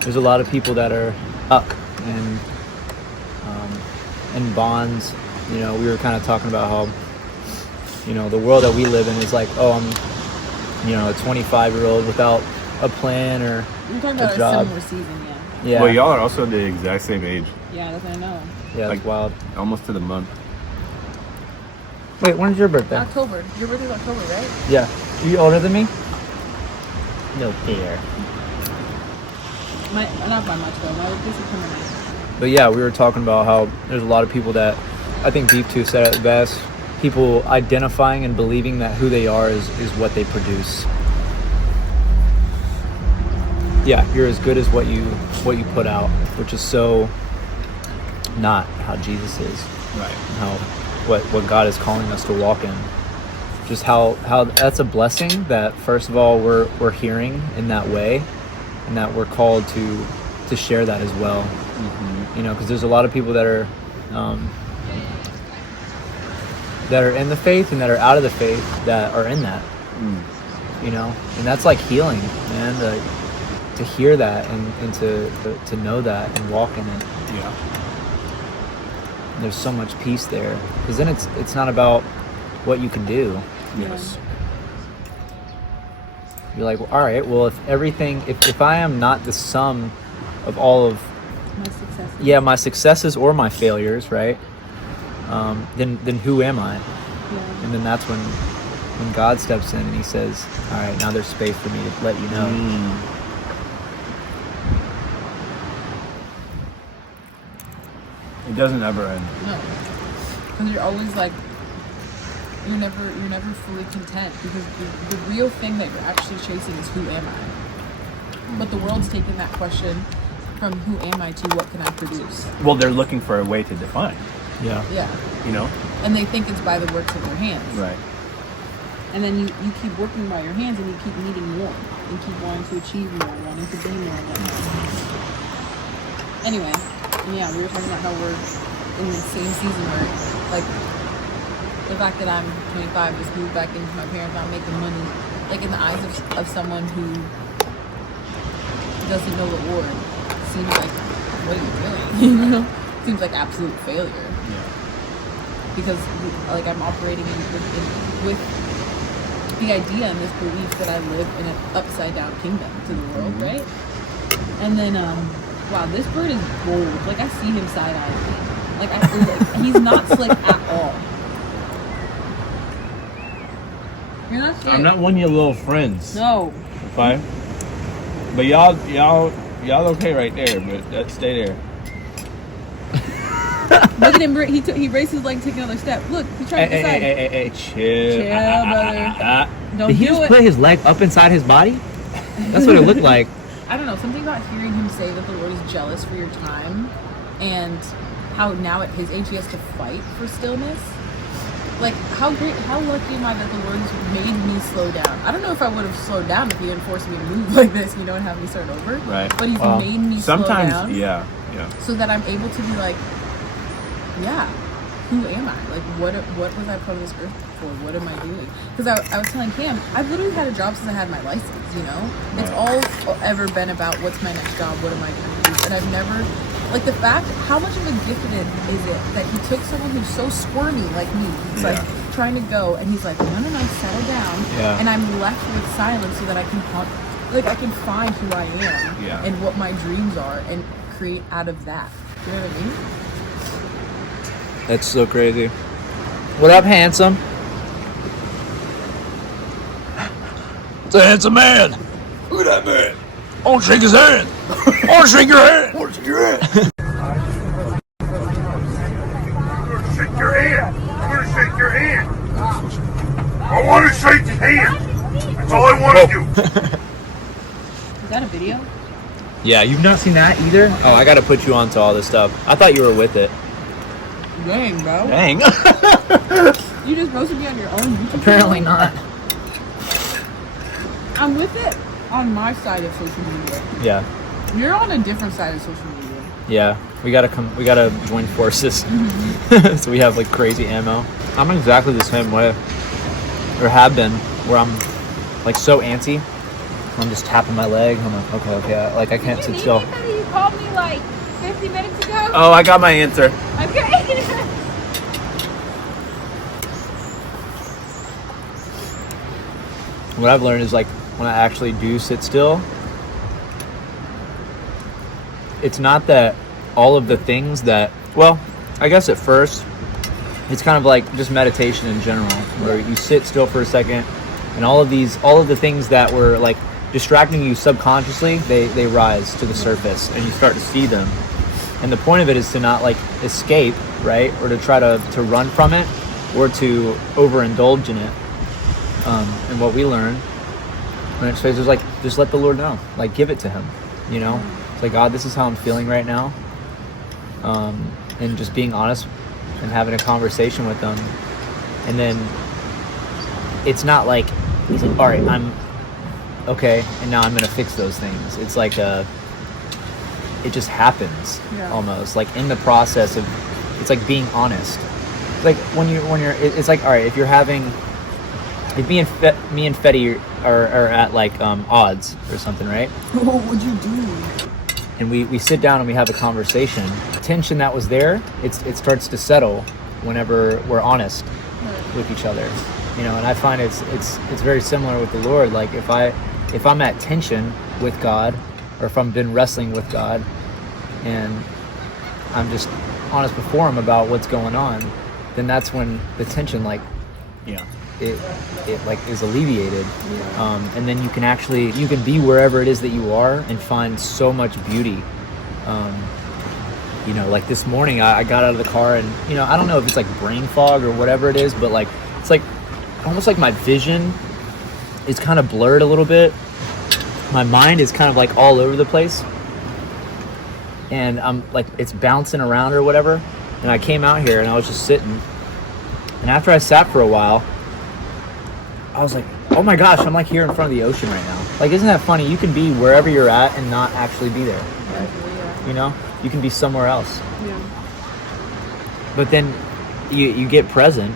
there's a lot of people that are stuck in bonds. You know, we were kind of talking about how, you know, the world that we live in is like, oh, I'm, you know, a 25-year-old without a plan or You're talking a about job. a similar season, yeah. Yeah. Well, y'all are also the exact same age. Yeah, that's what I know. Yeah, like, it's wild. Almost to the month. Wait, when's your birthday? October. Your birthday's October, right? Yeah. Are you older than me? No fair. Not by much though. My birthday's September 9th. But yeah, we were talking about how there's a lot of people that, I think Deep 2 said it the best, people identifying and believing that who they are is what they produce. yeah, you're as good as what you put out, which is so not how Jesus is. Right. How what God is calling us to walk in. Just how that's a blessing that first of all we're hearing in that way, and that we're called to share that as well. Mm-hmm. You know, because there's a lot of people that are in the faith and that are out of the faith that are in that. You know, and that's like healing, man. To hear that and to know that and walk in it. Yeah. There's so much peace there, because then it's not about what you can do. Yes. You're like, well, all right, well, if I am not the sum of all of my successes or my failures, right? Then who am I? Yeah. And then that's when God steps in and he says, all right, now there's space for me to let you know. It doesn't ever end. No, because you're always like, you're never fully content, because the real thing that you're actually chasing is who am I? But the world's taken that question from who am I to what can I produce? Well, they're looking for a way to define, Yeah. Yeah, you know? and they think it's by the works of their hands. Right. And then you keep working by your hands, and you keep needing more, and keep wanting to achieve more, wanting to be more, and whatnot. Anyway, yeah, we were talking about how we're in the same season where, like, the fact that I'm 25, just moved back into my parents, not making money, like, in the eyes of someone who doesn't know the Lord, seems like, what are you doing? You know? Seems like absolute failure. Yeah. Because, like, I'm operating with the idea and this belief that I live in an upside down kingdom to the world, right? And then, wow, this bird is bold. Like, I see him side eyeing me. Like, he's not slick at all. You're not slick. I'm not one of your little friends. No. Okay? But y'all okay right there, but stay there. Look at him. He raised his leg, take another step. Look, he's trying to decide. Hey, chill. Chill, brother. Don't Did he do just it. put his leg up inside his body? That's what it looked like. I don't know, something about hearing him say that the Lord is jealous for your time, and how now at his age he has to fight for stillness. Like, how lucky am I that the Lord's made me slow down? I don't know if I would have slowed down if he had forced me to move like this, you know, and have me start over. Right. But he's made me sometimes, slow down. yeah. So that I'm able to be like, yeah, who am I? Like, what was I put on this earth for? What am I doing? Because I was telling Cam, I've literally had a job since I had my license, you know? It's all ever been about what's my next job, what am I going to do? And I've never, like, the fact, how much of a gift is it that he took someone who's so squirmy like me, he's like trying to go, and he's like, no, settle down. Yeah. And I'm left with silence so that I can find who I am and what my dreams are and create out of that. You know what I mean? That's so crazy. What up, handsome? It's a handsome man. Look at that man. I want to shake his hand. I want to shake your hand. I want to shake your hand. Shake your hand. I'm going to shake your hand. I want to shake your hand. That's all I want to do. Is that a video? Yeah, you've not seen that either? Oh, I gotta put you onto all this stuff. I thought you were with it. Dang, bro. Dang. You just posted me on your own YouTube Apparently channel? not. I'm with it on my side of social media. Yeah. You're on a different side of social media. Yeah. We gotta join forces. So we have like crazy ammo. I'm exactly the same way. Or have been, where I'm like so antsy. I'm just tapping my leg. I'm like, okay. Like I can't sit still. You called me like 50 minutes ago? Oh, I got my answer. Okay. What I've learned is like when I actually do sit still, it's not that all of the things that, well, I guess at first it's kind of like just meditation in general, where you sit still for a second and all of the things that were like distracting you subconsciously, they rise to the surface and you start to see them. And the point of it is to not like escape, right? Or to try to run from it or to overindulge in it. And what we learn, when it's there's just let the Lord know. Like, give it to him, you know? It's like, God, this is how I'm feeling right now. And just being honest and having a conversation with them. And then it's not like, he's like, all right, I'm okay, and now I'm going to fix those things. It's like it just happens almost. Like, in the process of, it's like being honest. It's like when you're, it's like, all right, if me and Fetty are at like odds or something, right? What would you do? And we sit down and we have a conversation. Tension that was there, it starts to settle whenever we're honest with each other, you know. And I find it's very similar with the Lord. Like, if I'm at tension with God, or if I've been wrestling with God, and I'm just honest before him about what's going on, then that's when the tension, like, it like is alleviated. And then you can be wherever it is that you are and find so much beauty. You know, like this morning I got out of the car and, you know, I don't know if it's like brain fog or whatever it is, but like, it's like almost like my vision is kind of blurred a little bit. My mind is kind of like all over the place, and I'm like, it's bouncing around or whatever. And I came out here and I was just sitting, and after I sat for a while, I was like, oh my gosh, I'm like here in front of the ocean right now. Like, isn't that funny? You can be wherever you're at and not actually be there. Right? You know, you can be somewhere else. Yeah. But then you get present,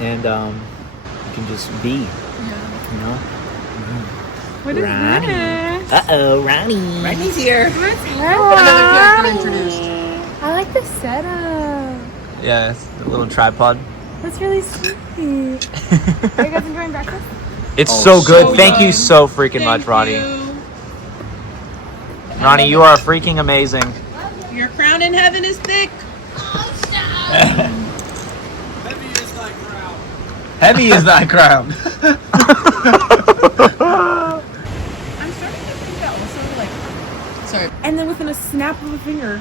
and you can just be. Yeah. You know. What is Ronnie. this? Uh-oh, Ronnie. Ronnie's here. What's Another character introduced. I like the setup. Yeah, it's a little tripod. That's really sweet. Are you guys enjoying breakfast? It's Oh, so good. so Thank you good. so freaking much, Ronnie. Ronnie, you are freaking amazing. Your crown in heaven is thick. Heavy is thy crown. I'm starting to think that also, like, Sorry. and then within a snap of a finger,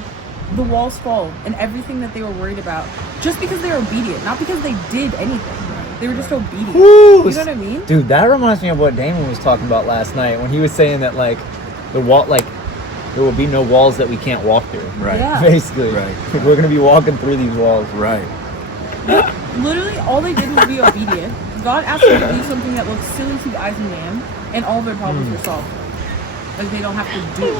the walls fall and everything that they were worried about, just because they were obedient, not because they did anything. They were just obedient. Woo! You know what I mean? Dude, that reminds me of what Damon was talking about last night when he was saying that, like, the wall, like, there will be no walls that we can't walk through. Right. Yeah. Basically. Right. We're gonna be walking through these walls. Right. Literally, all they did was be obedient. God asked them to do something that looks silly to the eyes of man, and all their problems were solved. Like, they don't have to do,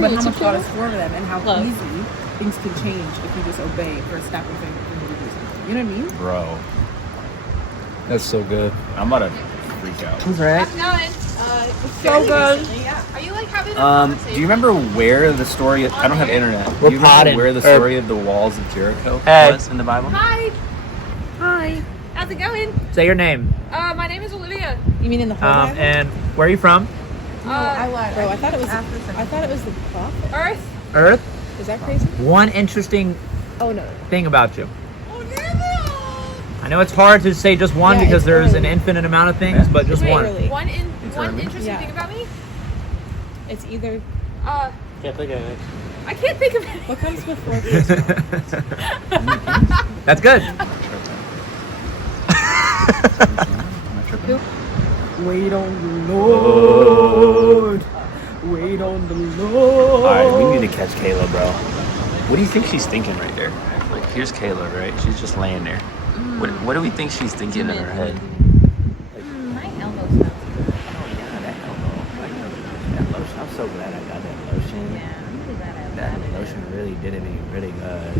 but how much God has for them, and how easy things can change if you just obey for a snap of a finger for him to do something. You know what I mean? Bro. That's so good. I'm about to freak out. Who's right? So good. Are you like having a Do conversation? you remember where the story? I don't have internet. We're Do you remember potting. where the story of the walls of Jericho Hey. was in the Bible? Hi. Hi. How's it going? Say your name. My name is Olivia. You mean in the whole Bible? And where are you from? No, I lied. Bro, I thought it was. I thought it was the prophet. Earth. Earth. Is that crazy? One interesting Oh no. thing about you. I know it's hard to say just one Yeah, because it's there's an early. infinite amount of things, but just Wait, one. early. One early. interesting Yeah. thing about me. It's either. Can't think of it. I can't think of it. What comes before Christmas? That's good. Wait on the Lord. Wait on the Lord. Alright, we need to catch Kayla, bro. What do you think she's thinking right there? Like, here's Kayla, right? She's just laying there. What do we think she's thinking in her head? My elbow smells good. Oh yeah, that elbow. That lotion. I'm so glad I got that lotion. Yeah, I'm really glad I That got it. lotion really did it me really good.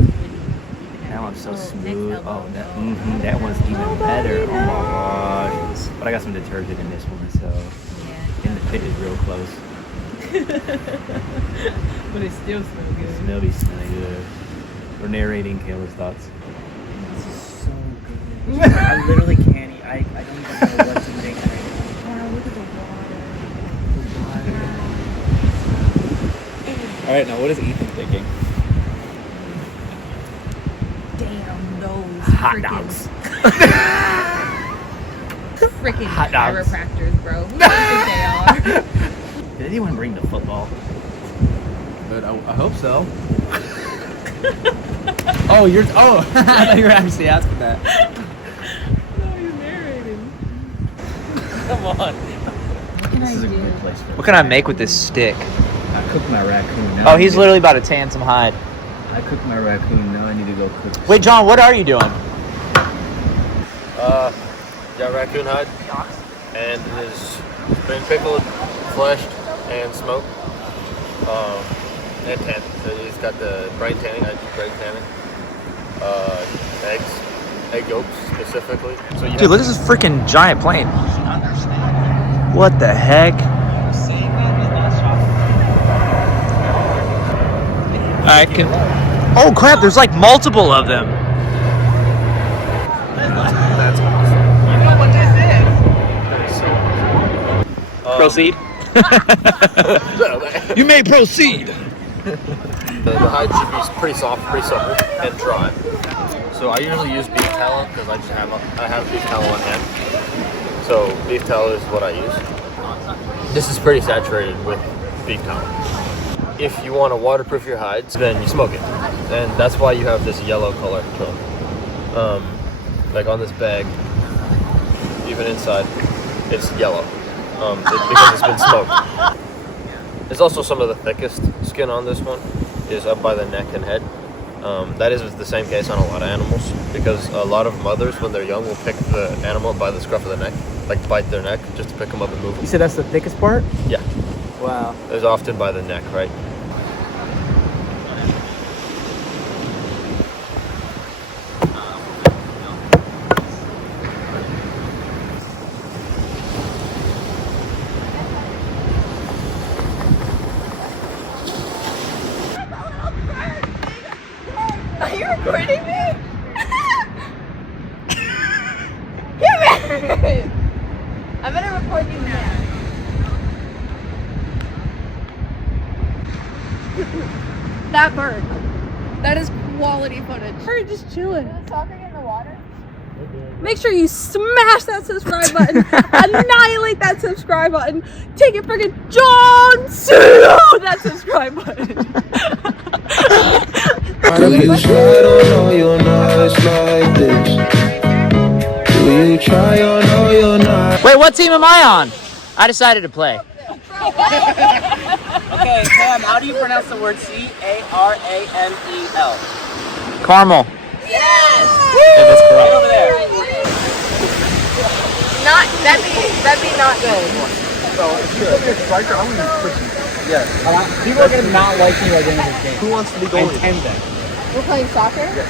Now I'm so Oh, next smooth. elbow. Oh, that one's even better. Oh my gosh. But I got some detergent in this one, so Yeah. and the fit is real close. But it still smells good. Smell be smelling good. We're narrating Kayla's thoughts. This is so good. I literally can't eat. I don't even know what to think right now. Wow, look at the water. All right, now what is Ethan thinking? Damn those Hot freaking- dogs. Freaking Hot dogs. chiropractors, bro. Who do you think they are? Did anyone bring the football? But I hope so. Oh, you're. Oh, I thought you were actually asking that. No, you're narrating. Come on. This is a good place for What can I make with this stick? I cooked my raccoon. Now Oh, I he's need literally about to tan some hide. I cooked my raccoon. Now I need to go cook. Wait, John, what are you doing? Got raccoon hide, and it has been pickled, fleshed, and smoked. And tanned. So he's got the brain tanning. I do brain tanning. Eggs, egg yolks specifically. So you Dude, look at this freaking giant plane. What the heck? I can. Oh crap! There's like multiple of them. That's awesome. You know what this is? That is so awesome. Proceed. You may proceed. The hide should be pretty soft, pretty supple, and dry. So I usually use beef tallow because I have beef tallow on hand. So beef tallow is what I use. This is pretty saturated with beef tallow. If you want to waterproof your hides, then you smoke it, and that's why you have this yellow color to them. Like on this bag, even inside, it's yellow because it's been smoked. There's also some of the thickest skin on this one is up by the neck and head. That is the same case on a lot of animals because a lot of mothers, when they're young, will pick the animal by the scruff of the neck, like bite their neck just to pick them up and move them. You said that's the thickest part? Yeah. Wow. There's often by the neck, right? Are you recording me? Come here! I'm gonna record you now. That bird. That is quality footage. Bird just chilling. Talking in the water? Make sure you smash that subscribe button. Annihilate that subscribe button. Take it freaking John Cena that subscribe button. Do you slide on all your nights like this? Do you try on all your nights? Wait, what team am I on? I decided to play. Okay, Cam, how do you pronounce the word C-A-R-A-M-E-L? Caramel. Yes! Yeah, that's correct. Over there. Not, that'd be not good. Yes. People are gonna not like you at the end of this game. Who wants to be goalie? And that. We're playing soccer? Yes.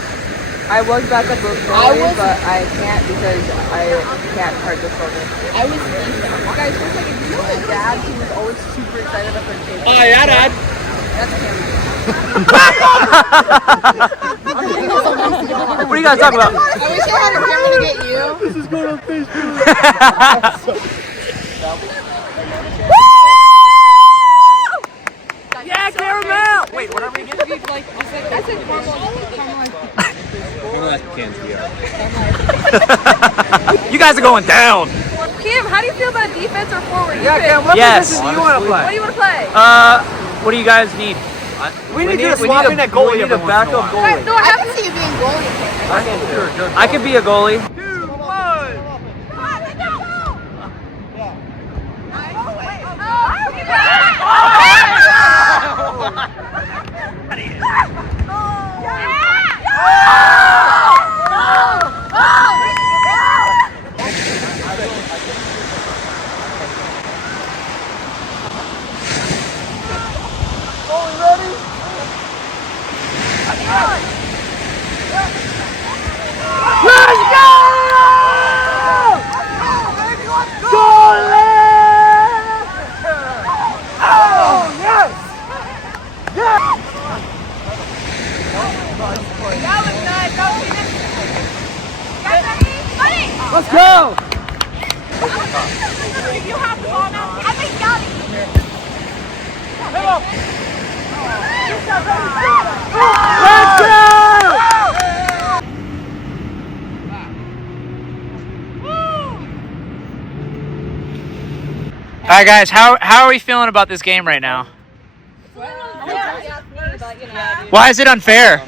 I was back up both goalies, but I can't because I can't hurt the shoulder. I was defense. Guys, just like if you know my dad, he was always super excited about their kids. Oh, yeah, Dad. That's Cameron. What are you guys talking about? I wish I had a camera to get you. This is going on Facebook. Yeah, caramel. Wait, what are we getting? That's a You guys are going down. Kim, how do you feel about defense or forward? Yeah, Cam, what Yes. position do you want to What do play? you want to play? What do you guys need? We need to swap in that goalie. We need a backup goalie. No, I I have can see you being goalie. I could be a goalie. Let's go! You have the ball now. I think Gabby. Let's go! All right, guys. How are we feeling about this game right now? Why is it unfair?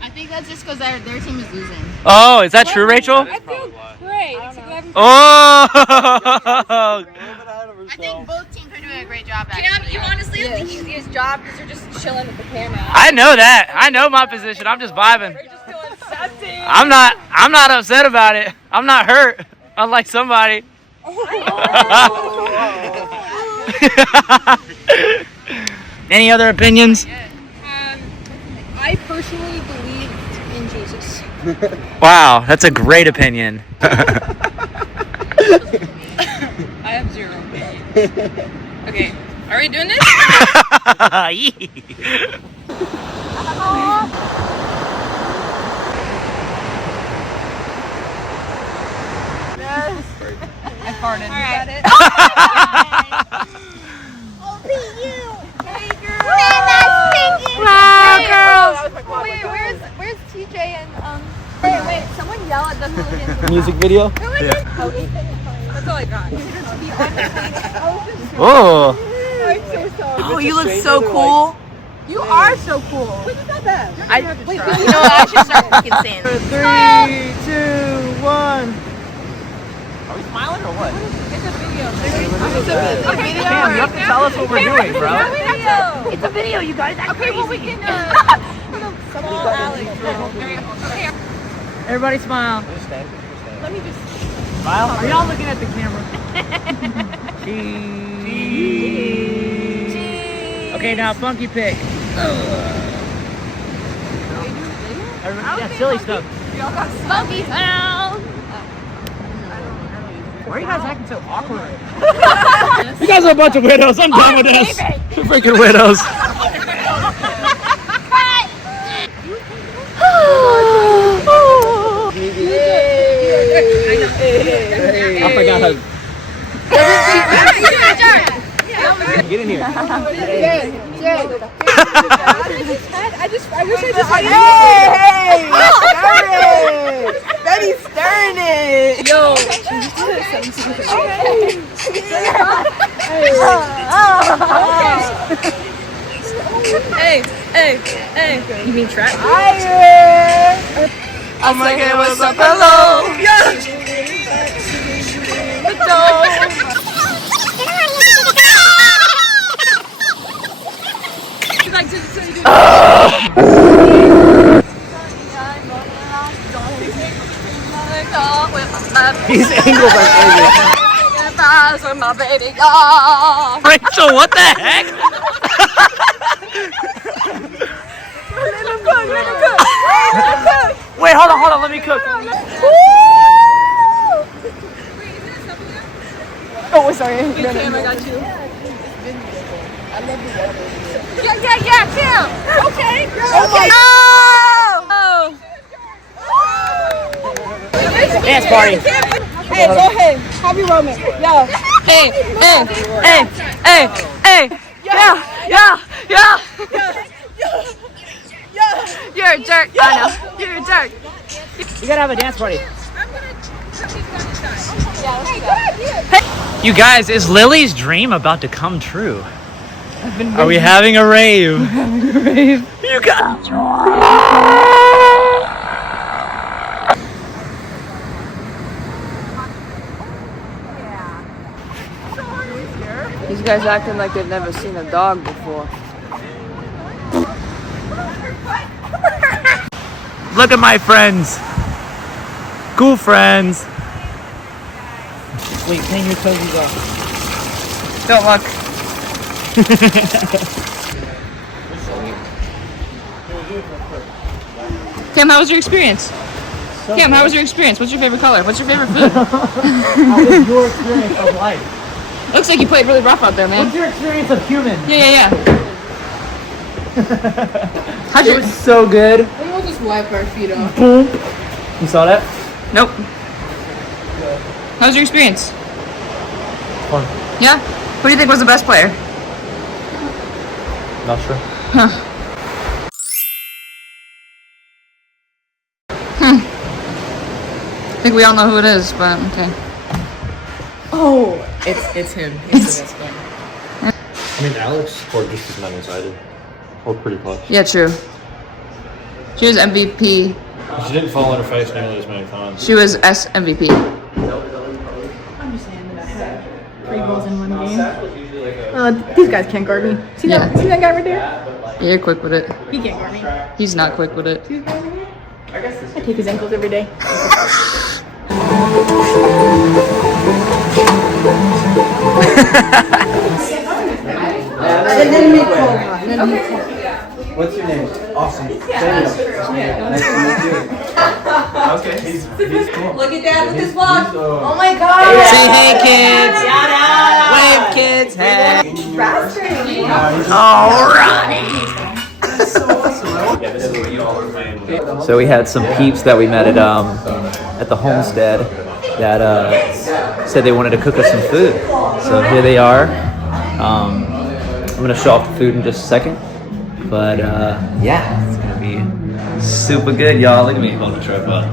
I think that's just because their team is losing. Oh, is that true, Rachel? I feel great. Oh! I think both teams are doing a great job. Cam, you honestly have the easiest job because you're just chilling with the camera. I know that. I know my position. I'm just vibing. We're just feeling sassy. I'm not upset about it. I'm not hurt. Unlike somebody. Any other opinions? I personally believe in Jesus. Wow, that's a great opinion. I have 0 opinion. Okay, are we doing this? I farted. All right. Wow, girls. Wait, where's TJ and Wait, someone yell at the hooligans. Music video? Yeah. That's all I got. Oh. I'm so sorry. Oh, you look so cool. You are so cool. Wait, it's not bad. Wait, you know what? I should start fucking saying. 3, 2, 1. Are we smiling or what? It's a video. Okay, Damn, you have to tell us what we're doing, bro. it's a video, you guys. That's Okay, well we crazy. can small alley. Okay. Everybody smile. Let me just. Smile. Are y'all looking at the camera? Cheese. Okay, now funky pick. Yeah, silly stuff. Y'all got funky sound. Why are you guys acting so awkward? You guys are a bunch of widows. I'm done with this. Freaking widows. I forgot how. Get in here. I wish I just. Hey! Betty's stirring it! Yo. Hey. You mean trap? I'm like, hey, what's up, hello? These angles are crazy. Rachel, what the heck? Wait, hold on, let me cook. Oh, sorry. Cam, I got you. Yeah, Cam. Okay. Dance party. Hey, go ahead. Happy romance. Yo. Hey. Yeah. You're a jerk. I know. You're a jerk. We gotta have a dance party. You guys, is Lily's dream about to come true? Are we having a rave? You guys. These guys acting like they've never seen a dog before. Look at my friends. Cool friends. Wait, hang your toesies off. Don't look. Cam, how was your experience? Cam, how was your experience? What's your favorite color? What's your favorite food? How was your experience of life? Looks like you played really rough out there, man. What's your experience of human? Yeah. How'd It was so good. We'll just wipe our feet off. Boom. You saw that? Nope. How was your experience? Fun. Yeah? Who do you think was the best player? Not sure. I think we all know who it is, but okay. Oh, it's him. He's the best one. I mean, Alex scored just as many as I did. Or pretty close. Yeah, true. She was MVP. She didn't fall on her face nearly as many times. She was MVP. I'm just saying that I had 3 goals in 1 game. These guys can't guard me. See that? See that guy right there? Yeah, you're quick with it. He can't guard me. He's not quick with it. See this guy right here? I take his ankles every day. What's your name? Awesome. Nice to meet you. Okay. He's cool. Look at Dad with his vlog. Oh my god! Say hey, kids! Wave, kids! Hey! So we had some peeps that we met at the homestead that said they wanted to cook us some food. So here they are. I'm gonna show off the food in just a second. But yeah, it's gonna be super good, y'all. Look at me holding the tripod.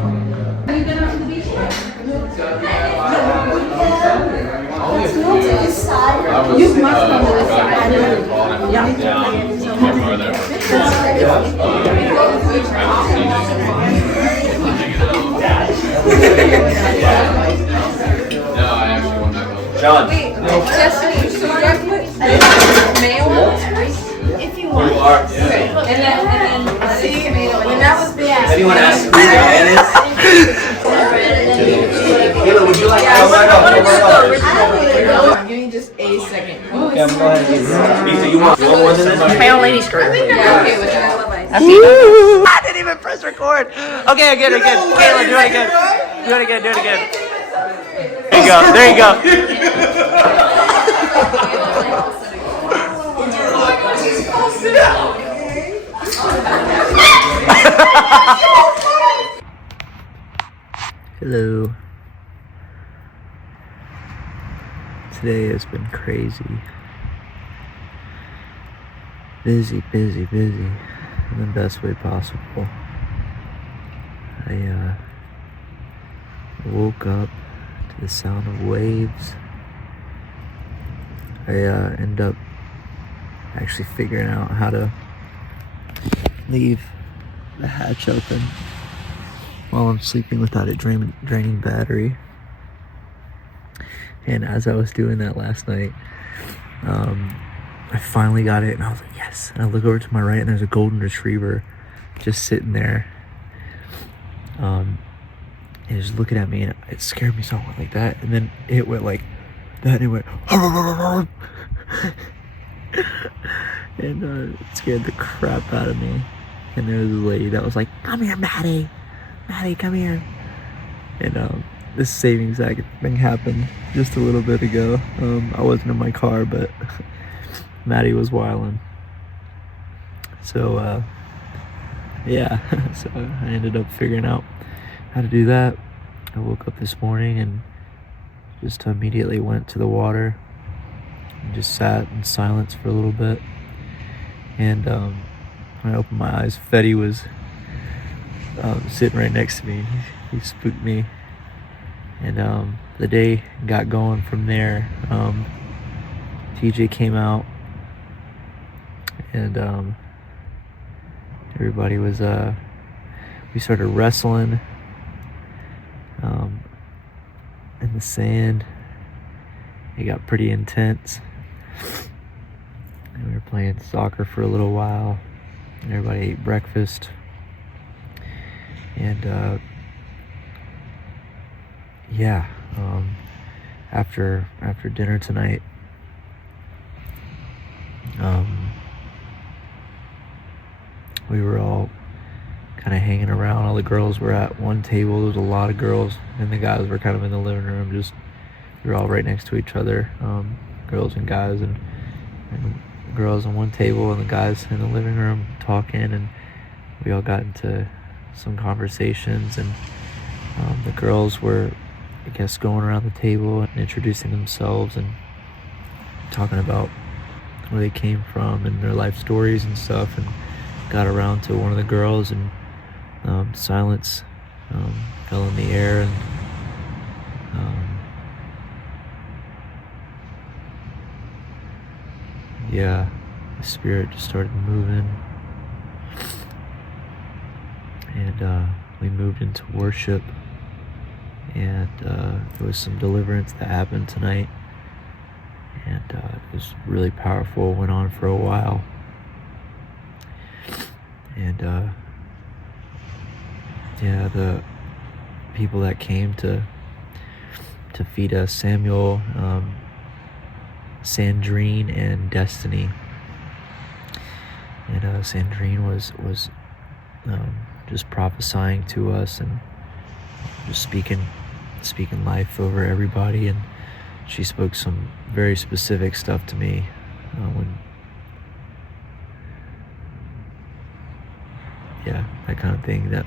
You must come to this side. John. If you want. Okay. And then see, and that was bad. Anyone ask who Diane is? Kayla, would you like to Give me just a second. Yeah, I'm going to get you want more than this? My old lady skirt. Okay with that. I didn't even press record. Okay, again. Kayla, do it again. Do it again. There you go. There you go. Hello. Today has been crazy. Busy in the best way possible. I woke up to the sound of waves. I end up actually figuring out how to leave the hatch open while I'm sleeping without it draining battery. And as I was doing that last night, I finally got it and I was like, yes. And I look over to my right and there's a golden retriever just sitting there. And just looking at me, and it scared me somewhat like that. And then it went like that, and it went and it scared the crap out of me. And there was a lady that was like, come here, Maddie, come here. And this same exact thing happened just a little bit ago. I wasn't in my car, but Maddie was wilding. So yeah, so I ended up figuring out how to do that. I woke up this morning and just immediately went to the water and just sat in silence for a little bit. And when I opened my eyes, Fetty was sitting right next to me. He spooked me. And the day got going from there. TJ came out and everybody was we started wrestling in the sand. It got pretty intense, and we were playing soccer for a little while, and everybody ate breakfast. And yeah, after dinner tonight, we were all kind of hanging around. All the girls were at one table. There was a lot of girls, and the guys were kind of in the living room. Just we were all right next to each other, girls and guys, and girls on one table, and the guys in the living room talking. And we all got into some conversations, and the girls were, I guess, going around the table and introducing themselves and talking about where they came from and their life stories and stuff. And got around to one of the girls, and silence fell in the air, and yeah, the spirit just started moving, and we moved into worship, and there was some deliverance that happened tonight, and it was really powerful. Went on for a while, and yeah, the people that came to feed us, Samuel, Sandrine, and Destiny. And Sandrine was just prophesying to us and just speaking life over everybody, and she spoke some very specific stuff to me that kind of thing, that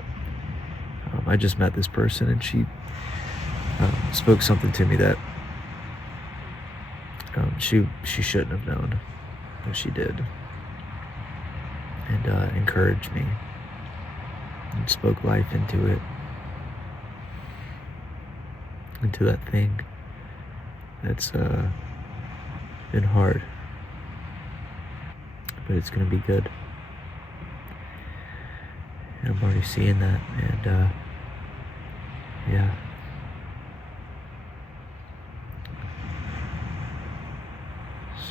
I just met this person and she spoke something to me that she shouldn't have known, but she did, and encouraged me and spoke life into that thing that's been hard, but it's gonna be good. And I'm already seeing that, and yeah.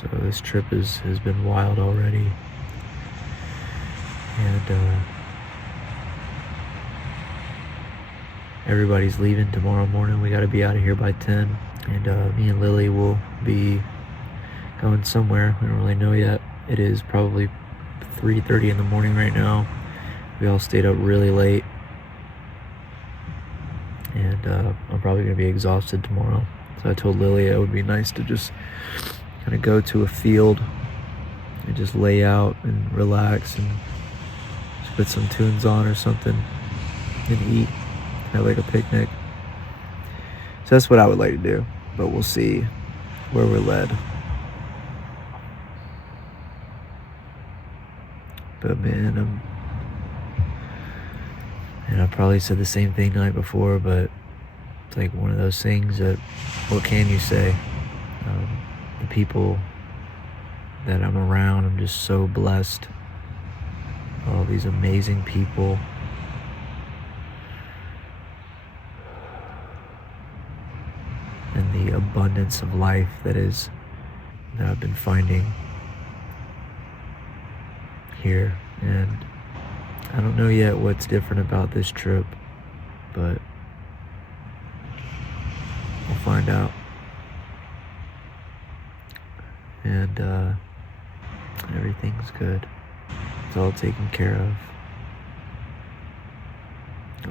So this trip has been wild already, and everybody's leaving tomorrow morning. We got to be out of here by 10, and me and Lily will be going somewhere. We don't really know yet. It is probably 3:30 in the morning right now. We all stayed up really late, and I'm probably going to be exhausted tomorrow. So I told Lily it would be nice to just kind of go to a field and just lay out and relax and just put some tunes on or something and eat, have like a picnic. So that's what I would like to do, but we'll see where we're led. But man, and I probably said the same thing the night before, but it's like one of those things that, what can you say? The people that I'm around, I'm just so blessed. All these amazing people. And the abundance of life that I've been finding here. And I don't know yet what's different about this trip, but we'll find out. And everything's good. It's all taken care of.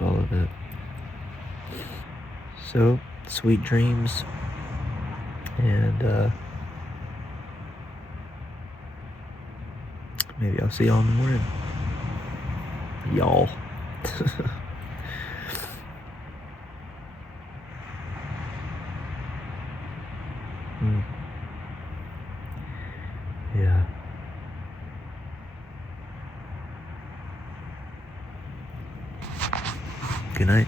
All of it. So, sweet dreams. And maybe I'll see y'all in the morning. Y'all. Yeah. Good night.